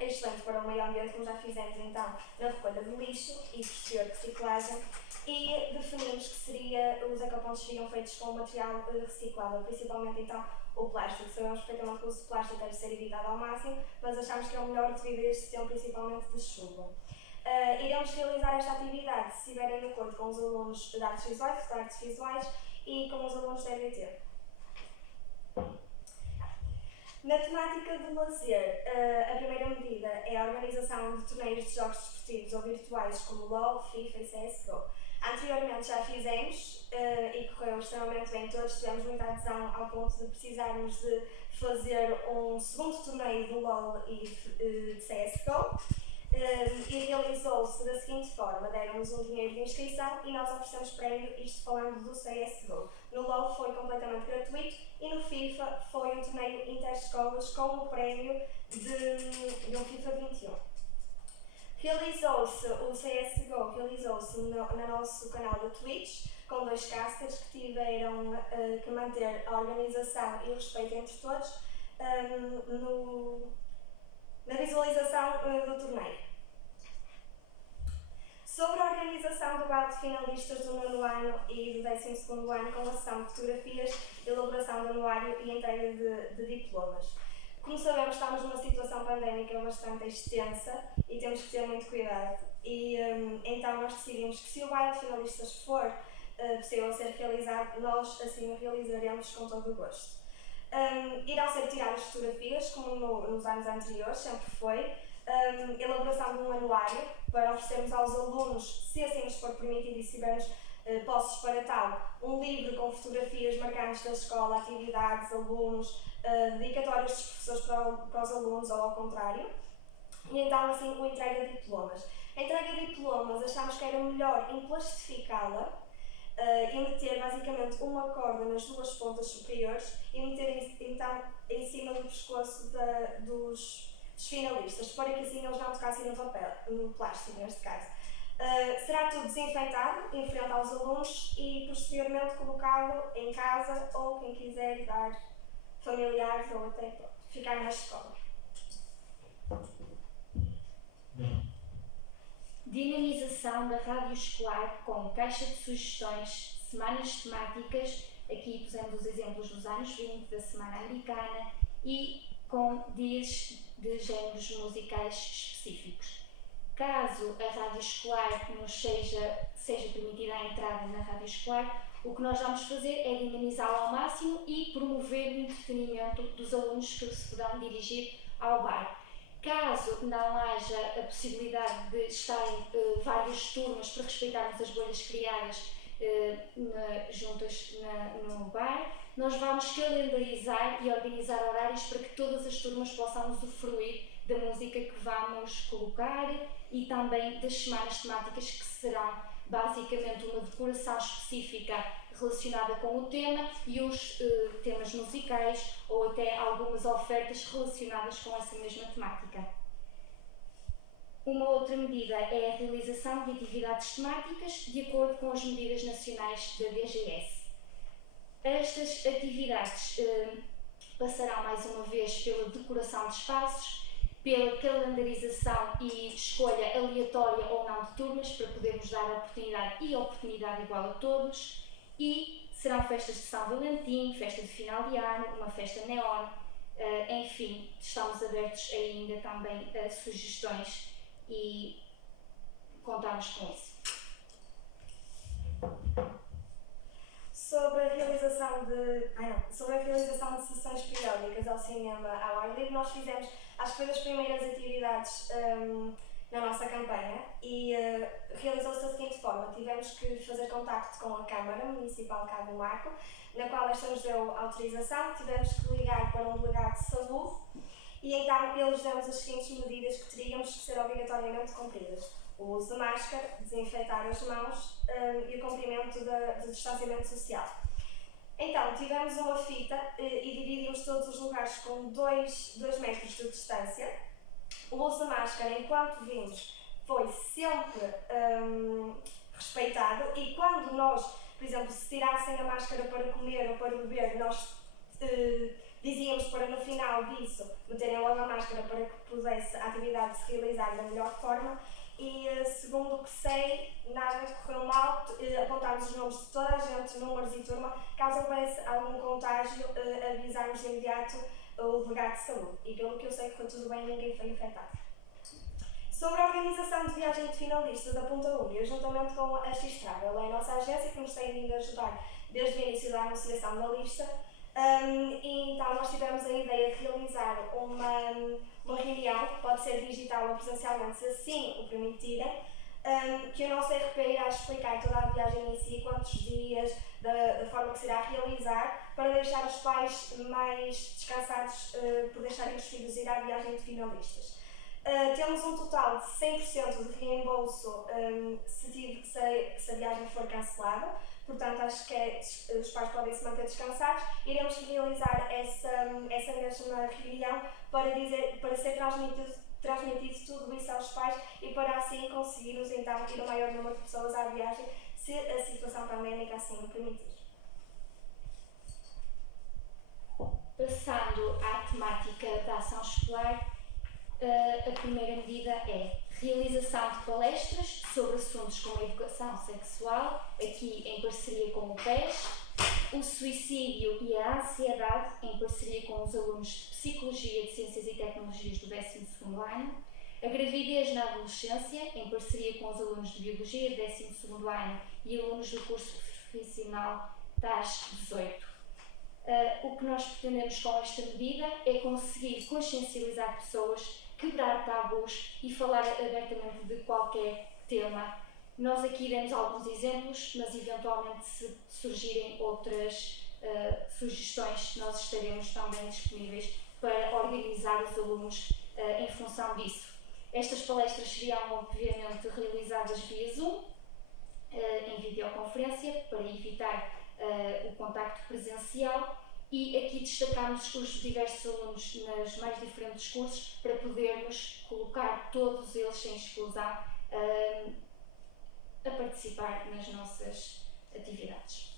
excelente para o meio ambiente, como já fizemos então na recolha de lixo e posterior reciclagem, e definimos que os ecopontos seriam feitos com material reciclável, principalmente então o plástico. Sabemos perfeitamente que o uso de plástico deve ser evitado ao máximo, mas achamos que é o melhor devido a este tempo, principalmente de chuva. Iremos realizar esta atividade se estiverem de acordo com os alunos de artes visuais e com os alunos da EVT. Na temática do lazer, a primeira medida é a organização de torneios de jogos desportivos ou virtuais como LOL, FIFA e CSGO. Anteriormente já fizemos e correu extremamente bem, todos tivemos muita adesão ao ponto de precisarmos de fazer um segundo torneio de LOL e de CSGO. E realizou-se da seguinte forma: deram-nos um dinheiro de inscrição e nós oferecemos prémio, isto falando do CSGO. No LOL foi completamente gratuito e no FIFA foi um torneio interescolas com o prémio de um FIFA 21. O CSGO realizou-se no nosso canal da Twitch, com 2 casters que tiveram que manter a organização e o respeito entre todos na visualização do torneio. Sobre a organização do gala de finalistas do 9º ano e do 12º ano, com a sessão de fotografias, elaboração de anuário e entrega de diplomas. Como sabemos, estamos numa situação pandémica bastante extensa e temos que ter muito cuidado. E então nós decidimos que, se o baile de finalistas for possível ser realizado, nós assim o realizaremos com todo o gosto. Irão ser tiradas fotografias, como nos anos anteriores, sempre foi. Elaboração de um anuário para oferecermos aos alunos, se assim nos for permitido e se tivermos posses para tal, um livro com fotografias marcantes da escola, atividades, alunos, dedicatórias dos professores para os alunos ou ao contrário. E então assim o entrega de diplomas. A entrega de diplomas achamos que era melhor em plastificá-la e meter basicamente uma corda nas duas pontas superiores e meter então em cima do pescoço dos finalistas, para que assim eles não tocassem no papel, no plástico neste caso. Será tudo desinfetado em frente aos alunos e posteriormente colocado em casa ou quem quiser dar familiares ou até ficar na escola. Dinamização da rádio escolar com caixa de sugestões, semanas temáticas, aqui pusemos os exemplos dos anos 20, da Semana Americana, e com dias de géneros musicais específicos. Caso a rádio escolar nos seja permitida a entrada na rádio escolar, o que nós vamos fazer é dinamizá-la ao máximo e promover o entretenimento dos alunos que se poderão dirigir ao bar. Caso não haja a possibilidade de estarem várias turmas para respeitarmos as bolhas criadas juntas no bar, nós vamos calendarizar e organizar horários para que todas as turmas possam usufruir da música que vamos colocar e também das semanas temáticas, que serão basicamente uma decoração específica relacionada com o tema e os temas musicais ou até algumas ofertas relacionadas com essa mesma temática. Uma outra medida é a realização de atividades temáticas de acordo com as medidas nacionais da DGS. Estas atividades passarão mais uma vez pela decoração de espaços, pela calendarização e escolha aleatória ou não de turmas para podermos dar oportunidade igual a todos, e serão festas de São Valentim, festa de final de ano, uma festa neon, enfim, estamos abertos ainda também a sugestões e contamos com isso. Sobre a realização de sessões periódicas ao cinema ao ar livre, nós fizemos, acho que foi das primeiras atividades na nossa campanha, e realizou-se da seguinte forma: tivemos que fazer contacto com a Câmara Municipal de Cabo Marco, na qual esta nos deu autorização. Tivemos que ligar para um delegado de saúde e então eles deu-nos as seguintes medidas que teríamos que ser obrigatoriamente cumpridas: o uso de máscara, desinfetar as mãos e o cumprimento do distanciamento social. Então, tivemos uma fita e dividimos todos os lugares com 2 metros de distância. O uso de máscara, enquanto vimos, foi sempre respeitado, e quando nós, por exemplo, se tirassem a máscara para comer ou para beber, nós dizíamos para no final disso meterem logo a máscara para que pudesse a atividade se realizar da melhor forma. E segundo o que sei, nada correu mal, apontámos os nomes de toda a gente, números e turma. Caso houvesse algum contágio, avisarmos de imediato o delegado de saúde, e pelo que eu sei correu tudo bem, ninguém foi infectado. Sobre a organização de viagem de finalistas da Punta Úria, juntamente com a X-Travel, ela é a nossa agência que nos tem vindo a ajudar desde o início da anunciação da lista, e então nós tivemos a ideia de realizar uma reunião, que pode ser digital ou presencialmente, se assim o permitirem, que o nosso RP irá explicar toda a viagem em si, quantos dias, da forma que se irá realizar, para deixar os pais mais descansados por deixarem os filhos ir à viagem de finalistas. Temos um total de 100% de reembolso se a viagem for cancelada, portanto acho que os pais podem se manter descansados. Iremos realizar essa mesma reunião para ser transmitido tudo isso aos pais e para assim conseguirmos então ir o maior número de pessoas à viagem, se a situação pandémica assim o permitir. Passando à temática da ação escolar, a primeira medida é realização de palestras sobre assuntos como a educação sexual, aqui em parceria com o PES, o suicídio e a ansiedade, em parceria com os alunos de Psicologia, de Ciências e Tecnologias do 12º ano, a gravidez na adolescência, em parceria com os alunos de Biologia, do 12º ano, e alunos do curso profissional das 18. O que nós pretendemos com esta medida é conseguir consciencializar pessoas, quebrar tabus e falar abertamente de qualquer tema. Nós aqui demos alguns exemplos, mas eventualmente se surgirem outras sugestões, nós estaremos também disponíveis para organizar os alunos em função disso. Estas palestras seriam obviamente realizadas via Zoom em videoconferência para evitar o contacto presencial, e aqui destacamos os diversos alunos nos mais diferentes cursos para podermos colocar todos eles sem exclusão a participar nas nossas atividades.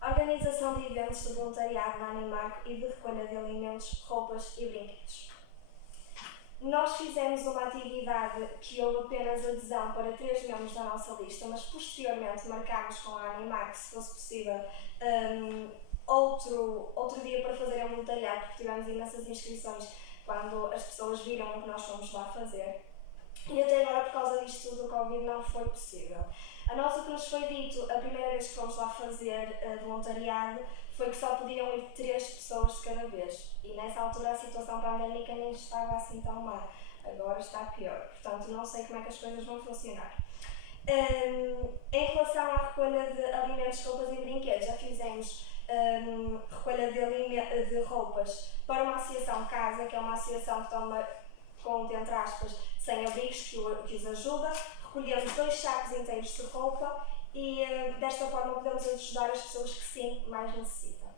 Organização de eventos de voluntariado na Animarco e de recolha de alimentos, roupas e brinquedos. Nós fizemos uma atividade que houve apenas adesão para 3 membros da nossa lista, mas posteriormente marcámos com a Animarco, se fosse possível, outro dia para fazerem voluntariado, porque tivemos imensas inscrições quando as pessoas viram o que nós fomos lá fazer. E até agora, por causa disto tudo, o Covid não foi possível. A nós, o que nos foi dito, a primeira vez que fomos lá fazer voluntariado, foi que só podiam ir 3 pessoas de cada vez. E nessa altura a situação pandémica nem estava assim tão má. Agora está pior. Portanto, não sei como é que as coisas vão funcionar. Em relação à recolha de alimentos, roupas e brinquedos, já fizemos recolha de roupas para uma associação Casa, que é uma associação que toma conta, entre aspas, sem-abrigos, que os ajuda. Recolhemos 2 sacos inteiros de roupa e desta forma podemos ajudar as pessoas que sim mais necessitam.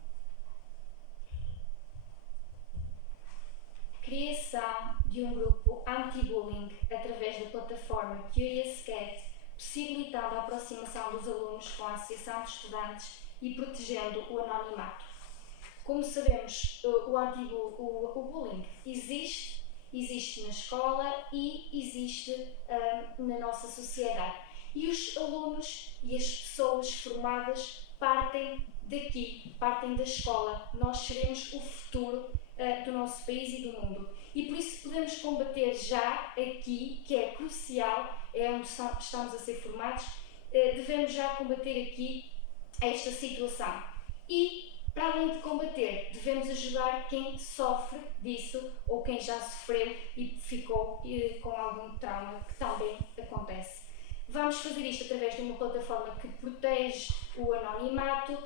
Criação de um grupo anti-bullying através da plataforma Curious Cat, possibilitando a aproximação dos alunos com a Associação de Estudantes e protegendo o anonimato. Como sabemos, o bullying existe na escola e existe na nossa sociedade. E os alunos e as pessoas formadas partem daqui, partem da escola. Nós seremos o futuro do nosso país e do mundo. E por isso podemos combater já aqui, que é crucial, é onde estamos a ser formados, devemos já combater aqui esta situação. E, para além de combater, devemos ajudar quem sofre disso ou quem já sofreu e ficou com algum trauma, que também acontece. Vamos fazer isto através de uma plataforma que protege o anonimato,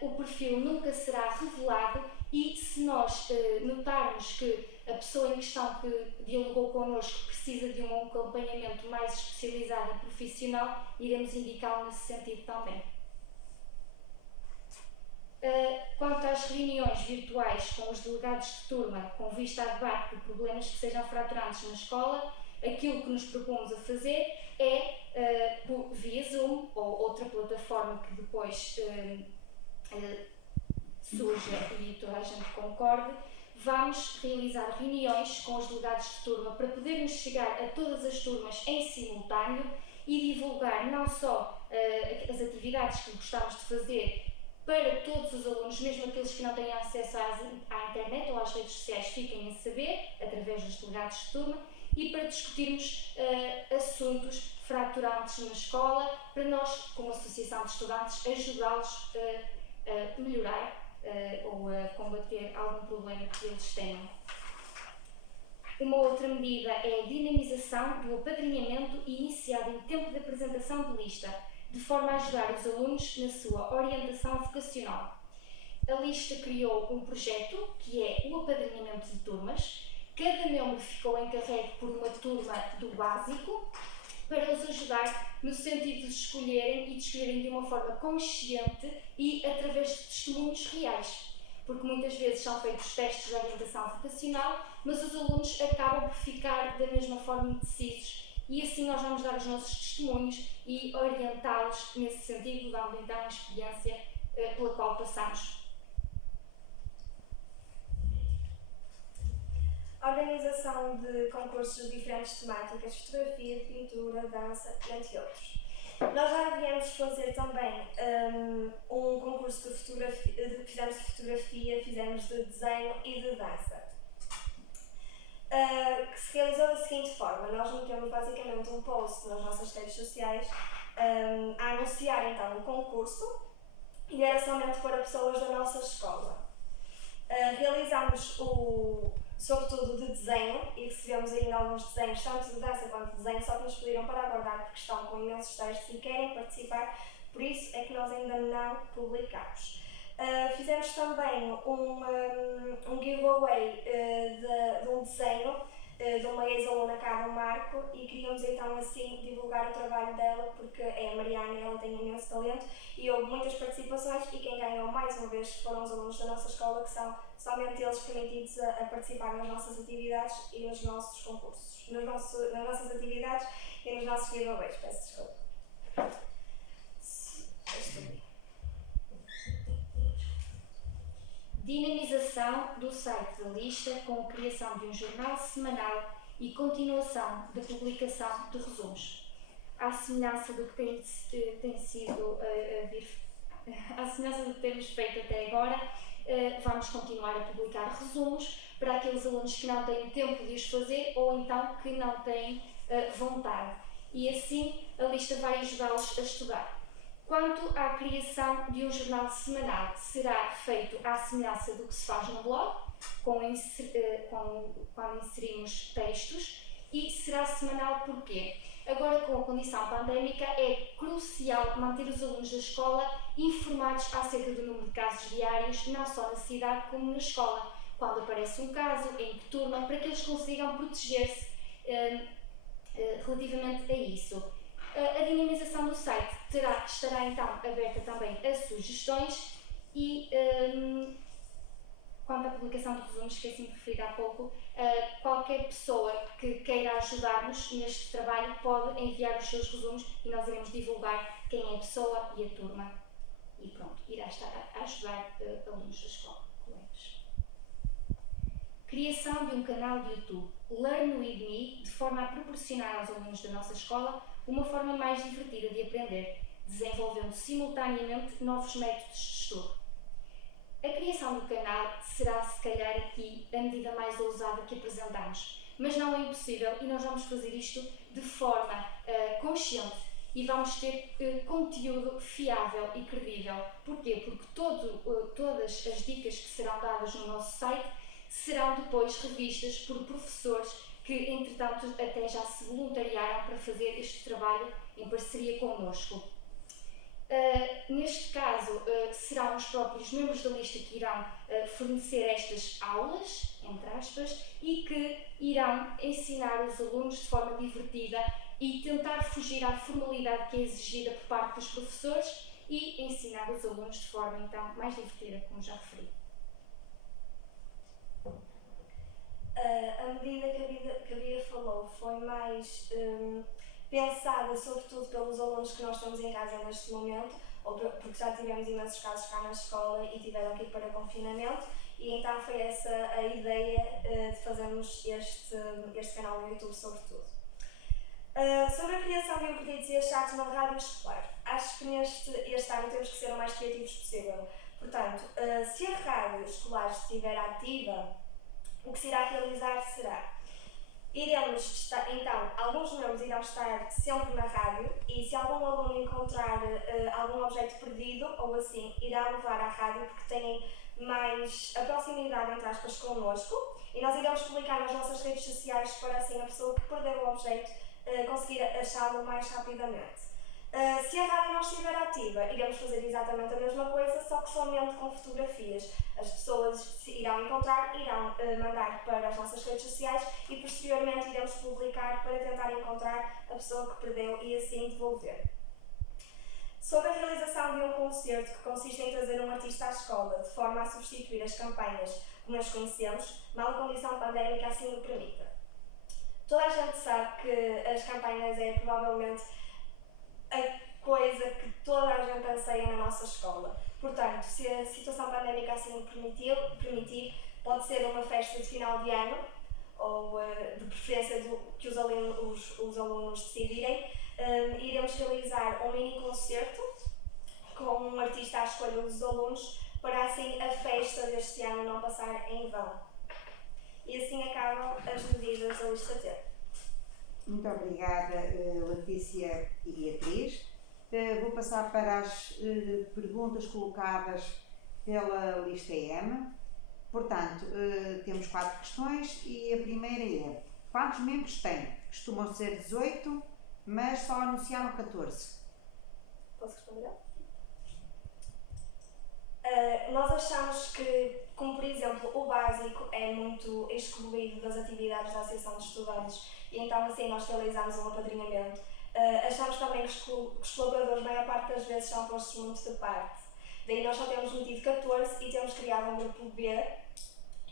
o perfil nunca será revelado e se nós notarmos que a pessoa em questão que dialogou connosco precisa de um acompanhamento mais especializado e profissional, iremos indicá-lo nesse sentido também. Quanto às reuniões virtuais com os delegados de turma com vista a debate de problemas que sejam fraturantes na escola, aquilo que nos propomos a fazer é, via Zoom ou outra plataforma que depois surja e toda a gente concorde, vamos realizar reuniões com os delegados de turma para podermos chegar a todas as turmas em simultâneo e divulgar não só as atividades que gostamos de fazer para todos os alunos, mesmo aqueles que não têm acesso à internet ou às redes sociais, fiquem a saber, através dos delegados de turma, e para discutirmos assuntos fraturantes na escola, para nós, como Associação de Estudantes, ajudá-los a melhorar ou a combater algum problema que eles tenham. Uma outra medida é a dinamização do apadrinhamento iniciado em tempo de apresentação de lista, de forma a ajudar os alunos na sua orientação vocacional. A lista criou um projeto que é o apadrinhamento de turmas. Cada membro ficou encarregue por uma turma do básico para os ajudar no sentido de escolherem e de escolherem de uma forma consciente e através de testemunhos reais. Porque muitas vezes são feitos testes de orientação vocacional, mas os alunos acabam por ficar da mesma forma indecisos. E assim nós vamos dar os nossos testemunhos e orientá-los nesse sentido, dando então a experiência pela qual passamos. Organização de concursos de diferentes temáticas, fotografia, pintura, dança, entre outros. Nós já viemos fazer também um concurso de fotografia, fizemos de fotografia, fizemos de desenho e de dança. Que se realizou da seguinte forma: nós metemos basicamente um post nas nossas redes sociais a anunciar então o concurso e era somente para pessoas da nossa escola. Realizámos sobretudo de desenho e recebemos ainda alguns desenhos, tanto de dança quanto de desenho, só que nos pediram para aguardar porque estão com imensos testes e querem participar, por isso é que nós ainda não publicamos. Fizemos também um giveaway de um desenho de uma ex-aluna cá do Marco, Marco e queríamos então assim divulgar o trabalho dela, porque é a Mariana e ela tem imenso talento e houve muitas participações e quem ganhou mais uma vez foram os alunos da nossa escola, que são somente eles permitidos a participar nas nossas atividades e nos nossos concursos, nas nossas atividades e nos nossos giveaways, peço desculpa. Dinamização do site da lista com a criação de um jornal semanal e continuação da publicação de resumos. À semelhança do que tem sido à semelhança do que temos feito até agora, vamos continuar a publicar resumos para aqueles alunos que não têm tempo de os fazer ou então que não têm vontade. E assim a lista vai ajudá-los a estudar. Quanto à criação de um jornal semanal, será feito à semelhança do que se faz no blog, quando inserimos textos, e será semanal porquê? Agora, com a condição pandémica, é crucial manter os alunos da escola informados acerca do número de casos diários, não só na cidade como na escola. Quando aparece um caso, em que turma, para que eles consigam proteger-se relativamente a isso. A dinamização do site estará então aberta também a sugestões e quanto à publicação de resumos, esqueci-me de referir há pouco, qualquer pessoa que queira ajudar-nos neste trabalho pode enviar os seus resumos e nós iremos divulgar quem é a pessoa e a turma. E pronto, irá estar a ajudar alunos da escola, colegas. Criação de um canal de YouTube Learn With Me, de forma a proporcionar aos alunos da nossa escola uma forma mais divertida de aprender, desenvolvendo simultaneamente novos métodos de estudo. A criação do canal será, se calhar, aqui a medida mais ousada que apresentamos, mas não é impossível e nós vamos fazer isto de forma consciente e vamos ter conteúdo fiável e credível. Porquê? Porque todas as dicas que serão dadas no nosso site serão depois revistas por professores que, entretanto, até já se voluntariaram para fazer este trabalho em parceria connosco. Neste caso, serão os próprios membros da lista que irão fornecer estas aulas, entre aspas, e que irão ensinar os alunos de forma divertida e tentar fugir à formalidade que é exigida por parte dos professores e ensinar os alunos de forma, então, mais divertida, como já referi. A medida que a Bia falou foi mais pensada sobretudo pelos alunos que nós temos em casa neste momento, ou porque já tivemos imensos casos cá na escola e tiveram que ir para confinamento, e então foi essa a ideia de fazermos este canal no YouTube sobretudo. Sobre a criação de um pedido e chatos na rádio escolar, acho que este ano temos que ser o mais criativos possível. Portanto, se a rádio escolar estiver ativa, o que se irá realizar será: então, alguns membros irão estar sempre na rádio e se algum aluno encontrar algum objeto perdido ou assim, irá levar à rádio porque têm mais a proximidade, entre aspas, connosco, e nós iremos publicar nas nossas redes sociais para assim a pessoa que perdeu o objeto conseguir achá-lo mais rapidamente. Se a rádio não estiver ativa, iremos fazer exatamente a mesma coisa, só que somente com fotografias. As pessoas se irão encontrar, irão mandar para as nossas redes sociais e posteriormente iremos publicar para tentar encontrar a pessoa que perdeu e assim devolver. Sobre a realização de um concerto que consiste em trazer um artista à escola, de forma a substituir as campanhas como as conhecemos, mal a condição pandémica assim o permita. Toda a gente sabe que as campanhas é provavelmente a coisa que toda a gente anseia na nossa escola. Portanto, se a situação pandémica assim o permitir, pode ser uma festa de final de ano, ou de preferência que os alunos decidirem. Iremos realizar um mini concerto com um artista à escolha dos alunos, para assim a festa deste ano não passar em vão. E assim acabam as medidas da lista T. Muito obrigada, Letícia e Beatriz. Vou passar para as perguntas colocadas pela lista M. Portanto, temos 4 questões e a primeira é: quantos membros tem? Costumam ser 18, mas só anunciaram 14. Posso responder? Nós achamos que como por exemplo o básico é muito excluído das atividades da Associação de Estudantes e então assim nós realizamos um apadrinhamento. Achamos também que os colaboradores, a maior parte das vezes, são postos muito de parte. Daí nós só temos metido 14 e temos criado um grupo B.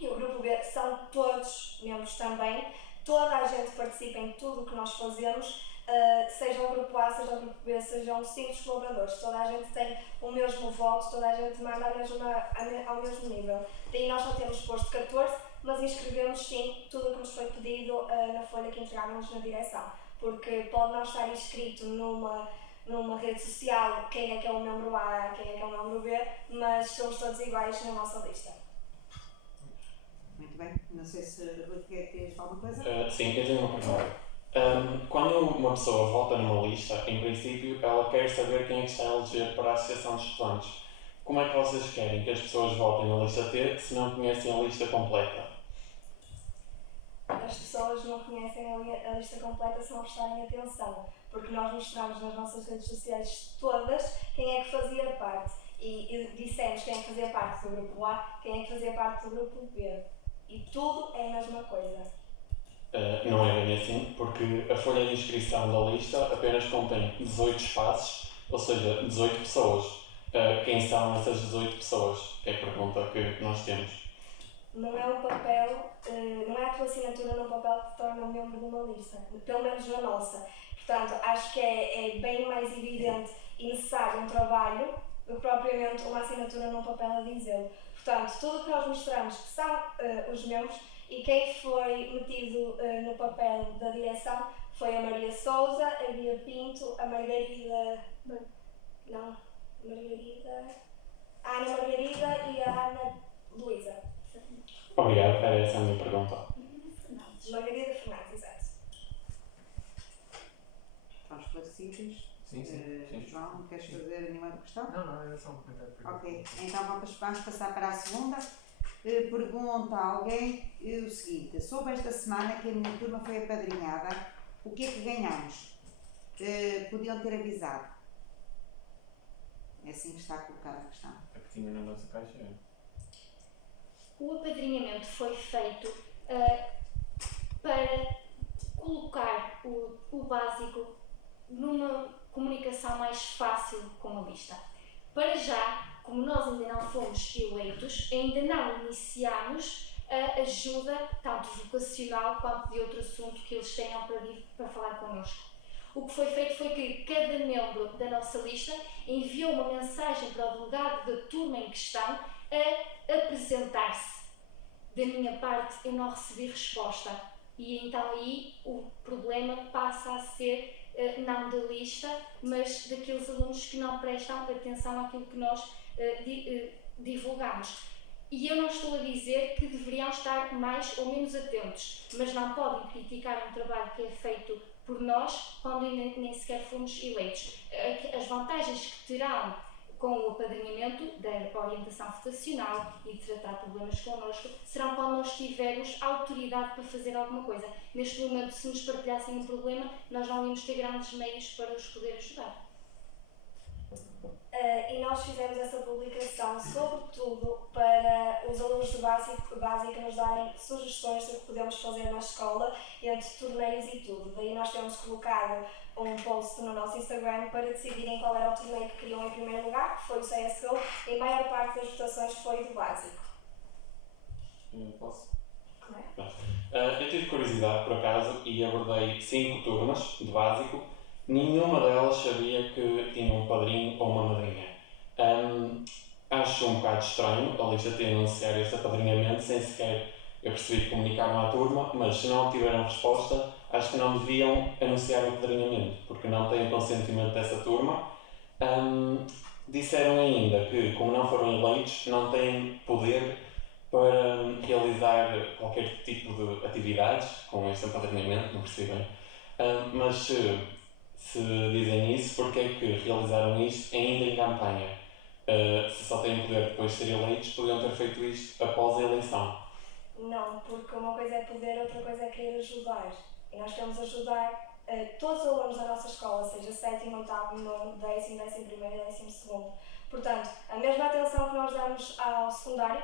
E o grupo B são todos membros também. Toda a gente participa em tudo o que nós fazemos, seja o grupo A, seja o grupo B, sejam 5 colaboradores. Toda a gente tem o mesmo voto, toda a gente manda ao mesmo nível. Daí nós só temos posto 14, mas inscrevemos sim tudo o que nos foi pedido na folha que entregávamos na direção. Porque pode não estar inscrito numa rede social quem é que é o membro A, quem é que é o membro B, mas somos todos iguais na nossa lista. Muito bem. Não sei se Rui quer dizer alguma coisa. Sim, eu tenho uma pergunta. Quando uma pessoa vota numa lista, em princípio, ela quer saber quem é que está a eleger para a Associação de Estudantes. Como é que vocês querem que as pessoas votem na lista T se não conhecem a lista completa? As pessoas não conhecem a lista completa se não prestarem atenção, porque nós mostramos nas nossas redes sociais todas quem é que fazia parte e dissemos quem é que fazia parte do grupo A, quem é que fazia parte do grupo B e tudo é a mesma coisa. Não é bem assim, porque a folha de inscrição da lista apenas contém 18 espaços, ou seja, 18 pessoas. Quem são essas 18 pessoas? É a pergunta que nós temos. Não é o papel, não é a tua assinatura no papel que te torna membro de uma lista, pelo menos na nossa. Portanto, acho que é bem mais evidente e necessário um trabalho do que propriamente uma assinatura num papel a dizê-lo. Portanto, tudo o que nós mostramos que são os membros e quem foi metido no papel da direção foi a Maria Sousa, a Bia Pinto, a Margarida. Não, a Ana Margarida e a Ana Luísa. Obrigado, era essa a minha pergunta. Margarida Fernandes, exato. Estão esclarecidos? Sim. João, queres fazer nenhuma questão? Não, era só um comentário. Ok, então vamos passar para a segunda. Pergunta a alguém o seguinte: soube esta semana que a minha turma foi apadrinhada, o que é que ganhamos? Podiam ter avisado. É assim que está colocada a questão. A que tinha na nossa caixa é. O apadrinhamento foi feito para colocar o básico numa comunicação mais fácil com a lista. Para já, como nós ainda não fomos eleitos, ainda não iniciámos a ajuda, tanto vocacional quanto de outro assunto que eles tenham para falar connosco. O que foi feito foi que cada membro da nossa lista enviou uma mensagem para o delegado da turma em questão a apresentar-se. Da minha parte, eu não recebi resposta e então aí o problema passa a ser não da lista, mas daqueles alunos que não prestam atenção àquilo que nós divulgamos. E eu não estou a dizer que deveriam estar mais ou menos atentos, mas não podem criticar um trabalho que é feito por nós quando ainda nem sequer fomos eleitos. As vantagens que terão com o apadrinhamento da orientação vocacional e de tratar problemas connosco serão quando nós tivermos autoridade para fazer alguma coisa. Neste momento, se nos partilhassem um problema, nós não íamos ter grandes meios para os poder ajudar. E nós fizemos essa publicação sobretudo para os alunos do básico nos darem sugestões do que podemos fazer na escola, entre torneios e tudo. Daí nós temos colocado um post no nosso Instagram para decidirem qual era o torneio que queriam em primeiro lugar, que foi o CSGO, e a maior parte das votações foi do básico. Posso? Claro. Eu tive curiosidade, por acaso, e abordei 5 turmas de básico. Nenhuma delas sabia que tinha um padrinho ou uma madrinha. Acho um bocado estranho a lista ter anunciado este apadrinhamento sem sequer eu percebi que comunicaram à turma, mas se não tiveram resposta, acho que não deviam anunciar o apadrinhamento, porque não têm consentimento dessa turma. Disseram ainda que, como não foram eleitos, não têm poder para realizar qualquer tipo de atividades com este apadrinhamento, não percebi bem. Mas se dizem isso, porque é que realizaram isto ainda em campanha? Se só têm poder depois de ser eleitos, podiam ter feito isto após a eleição. Não, porque uma coisa é poder, outra coisa é querer ajudar. E nós queremos ajudar todos os alunos da nossa escola, seja 7º, 8º, 9º, 10º, 11º e 12º. Portanto, a mesma atenção que nós damos ao secundário,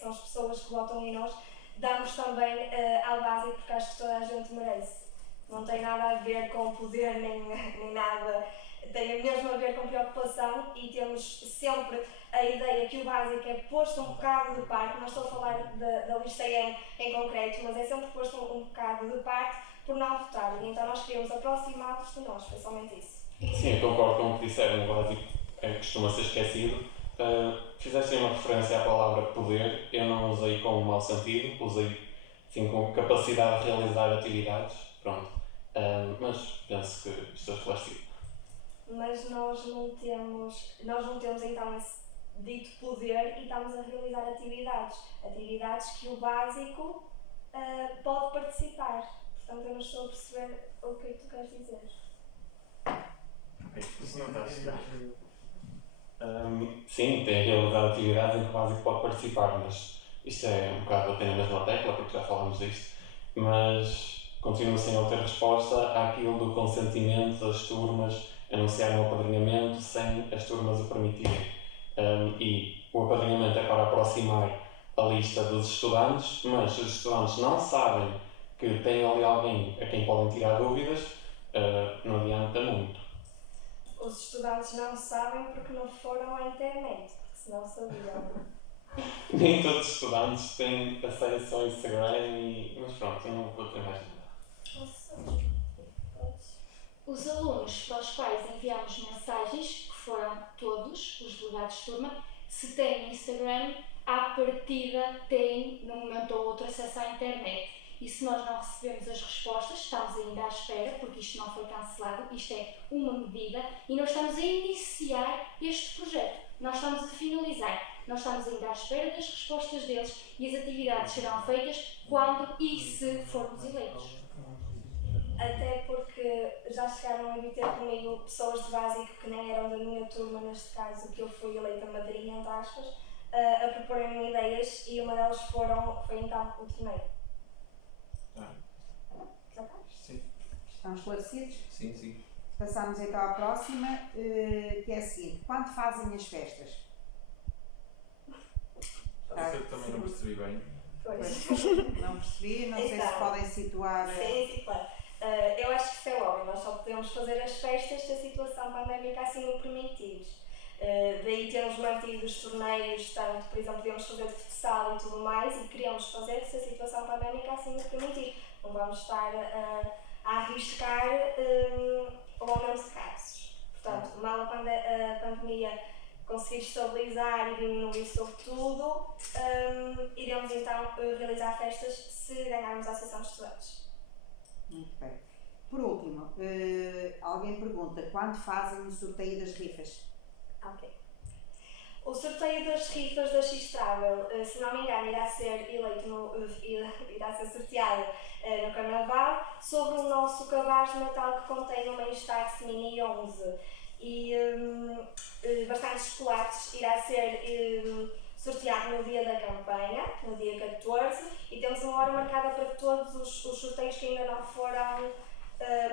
são as pessoas que votam em nós, damos também ao básico, porque acho que toda a gente merece. Não tem nada a ver com poder nem nada, tem mesmo a ver com preocupação, e temos sempre a ideia que o básico é posto um bocado de parte. Não estou a falar da lista em concreto, mas é sempre posto um bocado de parte por não votarem. Então nós queremos aproximá-los de nós, foi somente isso. Sim, eu concordo com o que disseram, o básico costuma ser esquecido. Fizeste uma referência à palavra poder, eu não usei com um mau sentido, usei sim com capacidade de realizar atividades, pronto. Mas penso que estou esclarecido. Mas nós não temos então esse dito poder e estamos a realizar atividades que o básico pode participar. Portanto, eu não estou a perceber o que é que tu queres dizer. Isso não está a chegar. Sim, tem realizado atividades em que o básico pode participar, mas isto é um bocado bater na mesma tecla, porque já falámos disto, mas continuo sem obter resposta àquilo do consentimento das turmas anunciarem o apadrinhamento sem as turmas o permitirem. E o apadrinhamento é para aproximar a lista dos estudantes, mas se os estudantes não sabem que tem ali alguém a quem podem tirar dúvidas, não adianta muito. Os estudantes não sabem porque não foram à internet, porque senão sabiam. Nem todos os estudantes têm acesso ao Instagram, mas pronto, eu não vou ter mais nada. Os alunos para os quais enviamos mensagens, que foram todos os delegados de turma, se têm Instagram, à partida têm, num momento ou outro, acesso à internet. E se nós não recebemos as respostas, estamos ainda à espera, porque isto não foi cancelado, isto é uma medida, e nós estamos a iniciar este projeto. Nós estamos a finalizar, nós estamos ainda à espera das respostas deles, e as atividades serão feitas quando e se formos eleitos. Até porque já chegaram a vir ter comigo pessoas de básico que nem eram da minha turma, neste caso, que eu fui eleita madrinha, entre aspas, a proporem-me ideias, e uma delas foi então o torneio. Sim. Estão esclarecidos? Sim. Passamos então à próxima, que é a seguinte: quando fazem as festas? Eu também não percebi bem. Pois. Não percebi, não sei Então, se podem situar. Sim, claro. Eu acho que isso é óbvio, nós só podemos fazer as festas se a situação pandémica assim o permitir. Daí temos mantido os torneios, tanto, por exemplo, podemos fazer de futsal e tudo mais, e queremos fazer se a situação pandémica assim o permitir. Não vamos estar a arriscar o aumento de casos. Portanto, mal a pandemia conseguir estabilizar e diminuir sobretudo, iremos então realizar festas se ganharmos a Associação de Estudantes. Muito bem. Por último, alguém pergunta: quando fazem o sorteio das rifas? Ok. O sorteio das rifas da X-Travel, se não me engano, irá ser sorteado no Carnaval, sobre o nosso cabaz de Natal, que contém uma Instax Mini 11 e bastantes chocolates. Irá ser sorteado no dia da campanha, no dia 14, e temos uma hora marcada para todos os sorteios que ainda não foram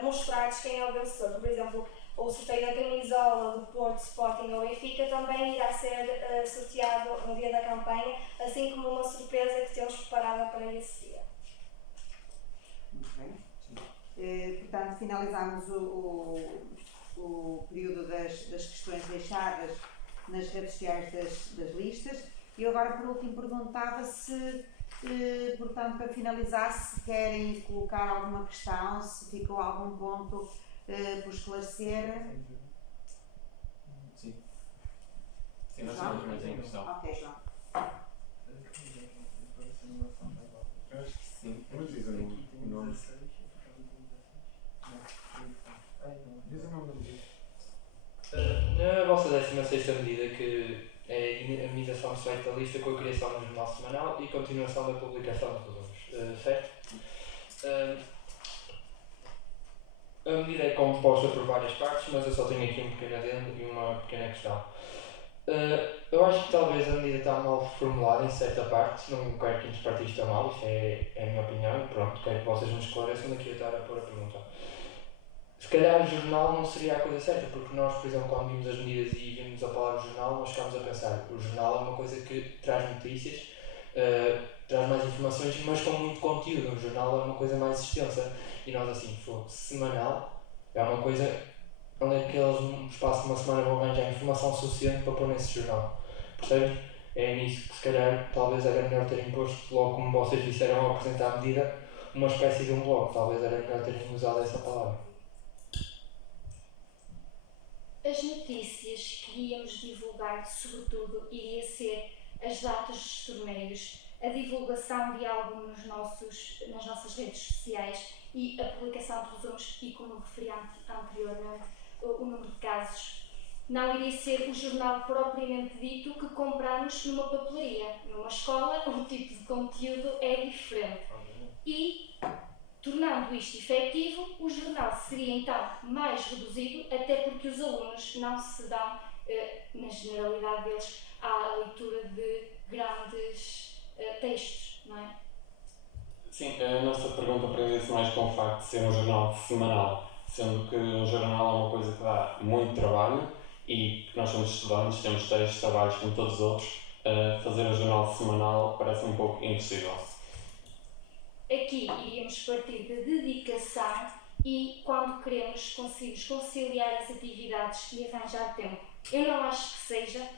mostrados quem é o vencedor. Por exemplo, o sorteio da camisola do Porto, Sporting ou Benfica também irá ser sorteado no dia da campanha, assim como uma surpresa que temos preparada para esse dia. Muito bem. Portanto, finalizamos o período das questões deixadas nas redes sociais das listas. E agora, por último, perguntava se, portanto, para finalizar, se querem colocar alguma questão, se ficou algum ponto por esclarecer. Sim, nós temos mais em questão. Ok, João. Eu acho que sim. Mas diz o nome. Diz o nome do dia. Na vossa 16ª medida, que é a minimização do site da lista com a criação do jornal semanal e continuação da publicação de volumes, certo? A medida é composta por várias partes, mas eu só tenho aqui um pequeno adendo e uma pequena questão. Eu acho que talvez a medida está mal formulada em certa parte, não quero que interpretem mal, isto é a minha opinião, pronto, quero que vocês me esclareçam daqui a estar a pôr a pergunta. calhar o jornal não seria a coisa certa, porque nós, por exemplo, quando vimos as medidas e vimos a palavra jornal, nós ficámos a pensar, o jornal é uma coisa que traz notícias, traz mais informações, mas com muito conteúdo. Um jornal é uma coisa mais extensa. E nós assim, semanal, é uma coisa onde é que eles, num espaço de uma semana, vão arranjar informação suficiente para pôr nesse jornal. Percebem? É nisso que se calhar talvez era melhor terem posto, logo como vocês disseram ao apresentar a medida, uma espécie de um blog. Talvez era melhor terem usado essa palavra. As notícias que íamos divulgar, sobretudo, iria ser as datas dos torneios, a divulgação de algo nas nossas redes sociais e a publicação de resumos e, como referi anteriormente, o número de casos. Não iria ser o jornal propriamente dito que compramos numa papelaria. Numa escola, o tipo de conteúdo é diferente. E, tornando isto efetivo, o jornal seria então mais reduzido, até porque os alunos não se dão, na generalidade deles, à leitura de grandes textos, não é? Sim, a nossa pergunta prende-se mais com o facto de ser um jornal semanal, sendo que um jornal é uma coisa que dá muito trabalho e que nós somos estudantes, temos textos, trabalhos como todos os outros, fazer um jornal semanal parece um pouco impossível. Aqui iríamos partir da dedicação e quando queremos conseguimos conciliar as atividades e arranjar tempo. Eu não acho que seja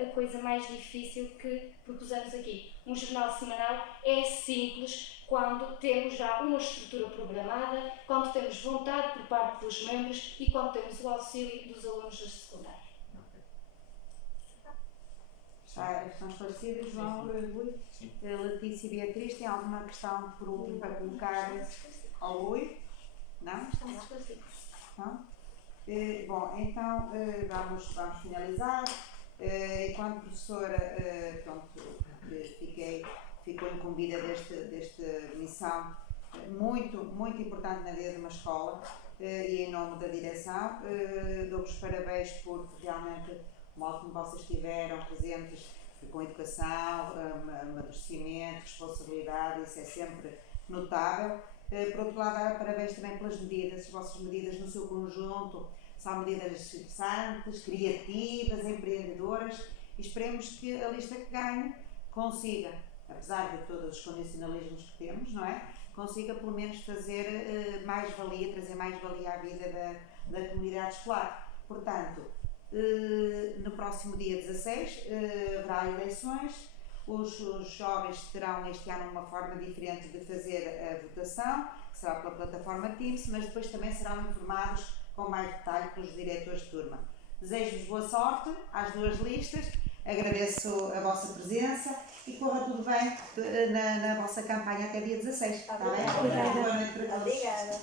a coisa mais difícil que propusemos aqui. Um jornal semanal é simples quando temos já uma estrutura programada, quando temos vontade por parte dos membros e quando temos o auxílio dos alunos das secundárias. Estão esclarecidas, João, Rui? Sim. Letícia e Beatriz, tem alguma questão por último para colocar ao Rui? Não? Estamos esclarecidos. Não? Bom, então vamos finalizar. Enquanto professora, ficou incumbida desta missão muito importante na vida de uma escola e em nome da direção, dou-vos parabéns por realmente o modo como vocês estiveram presentes com educação, amadurecimento, responsabilidade, isso é sempre notável. Por outro lado, parabéns também pelas medidas, as vossas medidas no seu conjunto são medidas interessantes, criativas, empreendedoras e esperemos que a lista que ganhe consiga, apesar de todos os condicionalismos que temos, não é? Consiga pelo menos fazer mais-valia, trazer mais-valia à vida da comunidade escolar. Portanto, no próximo dia 16 haverá eleições, os jovens terão este ano uma forma diferente de fazer a votação, que será pela plataforma Teams, mas depois também serão informados com mais detalhe pelos diretores de turma. Desejo-vos boa sorte às duas listas, agradeço a vossa presença e corra tudo bem na vossa campanha até dia 16. Está bem? Obrigada. Boa noite para todos. Obrigada.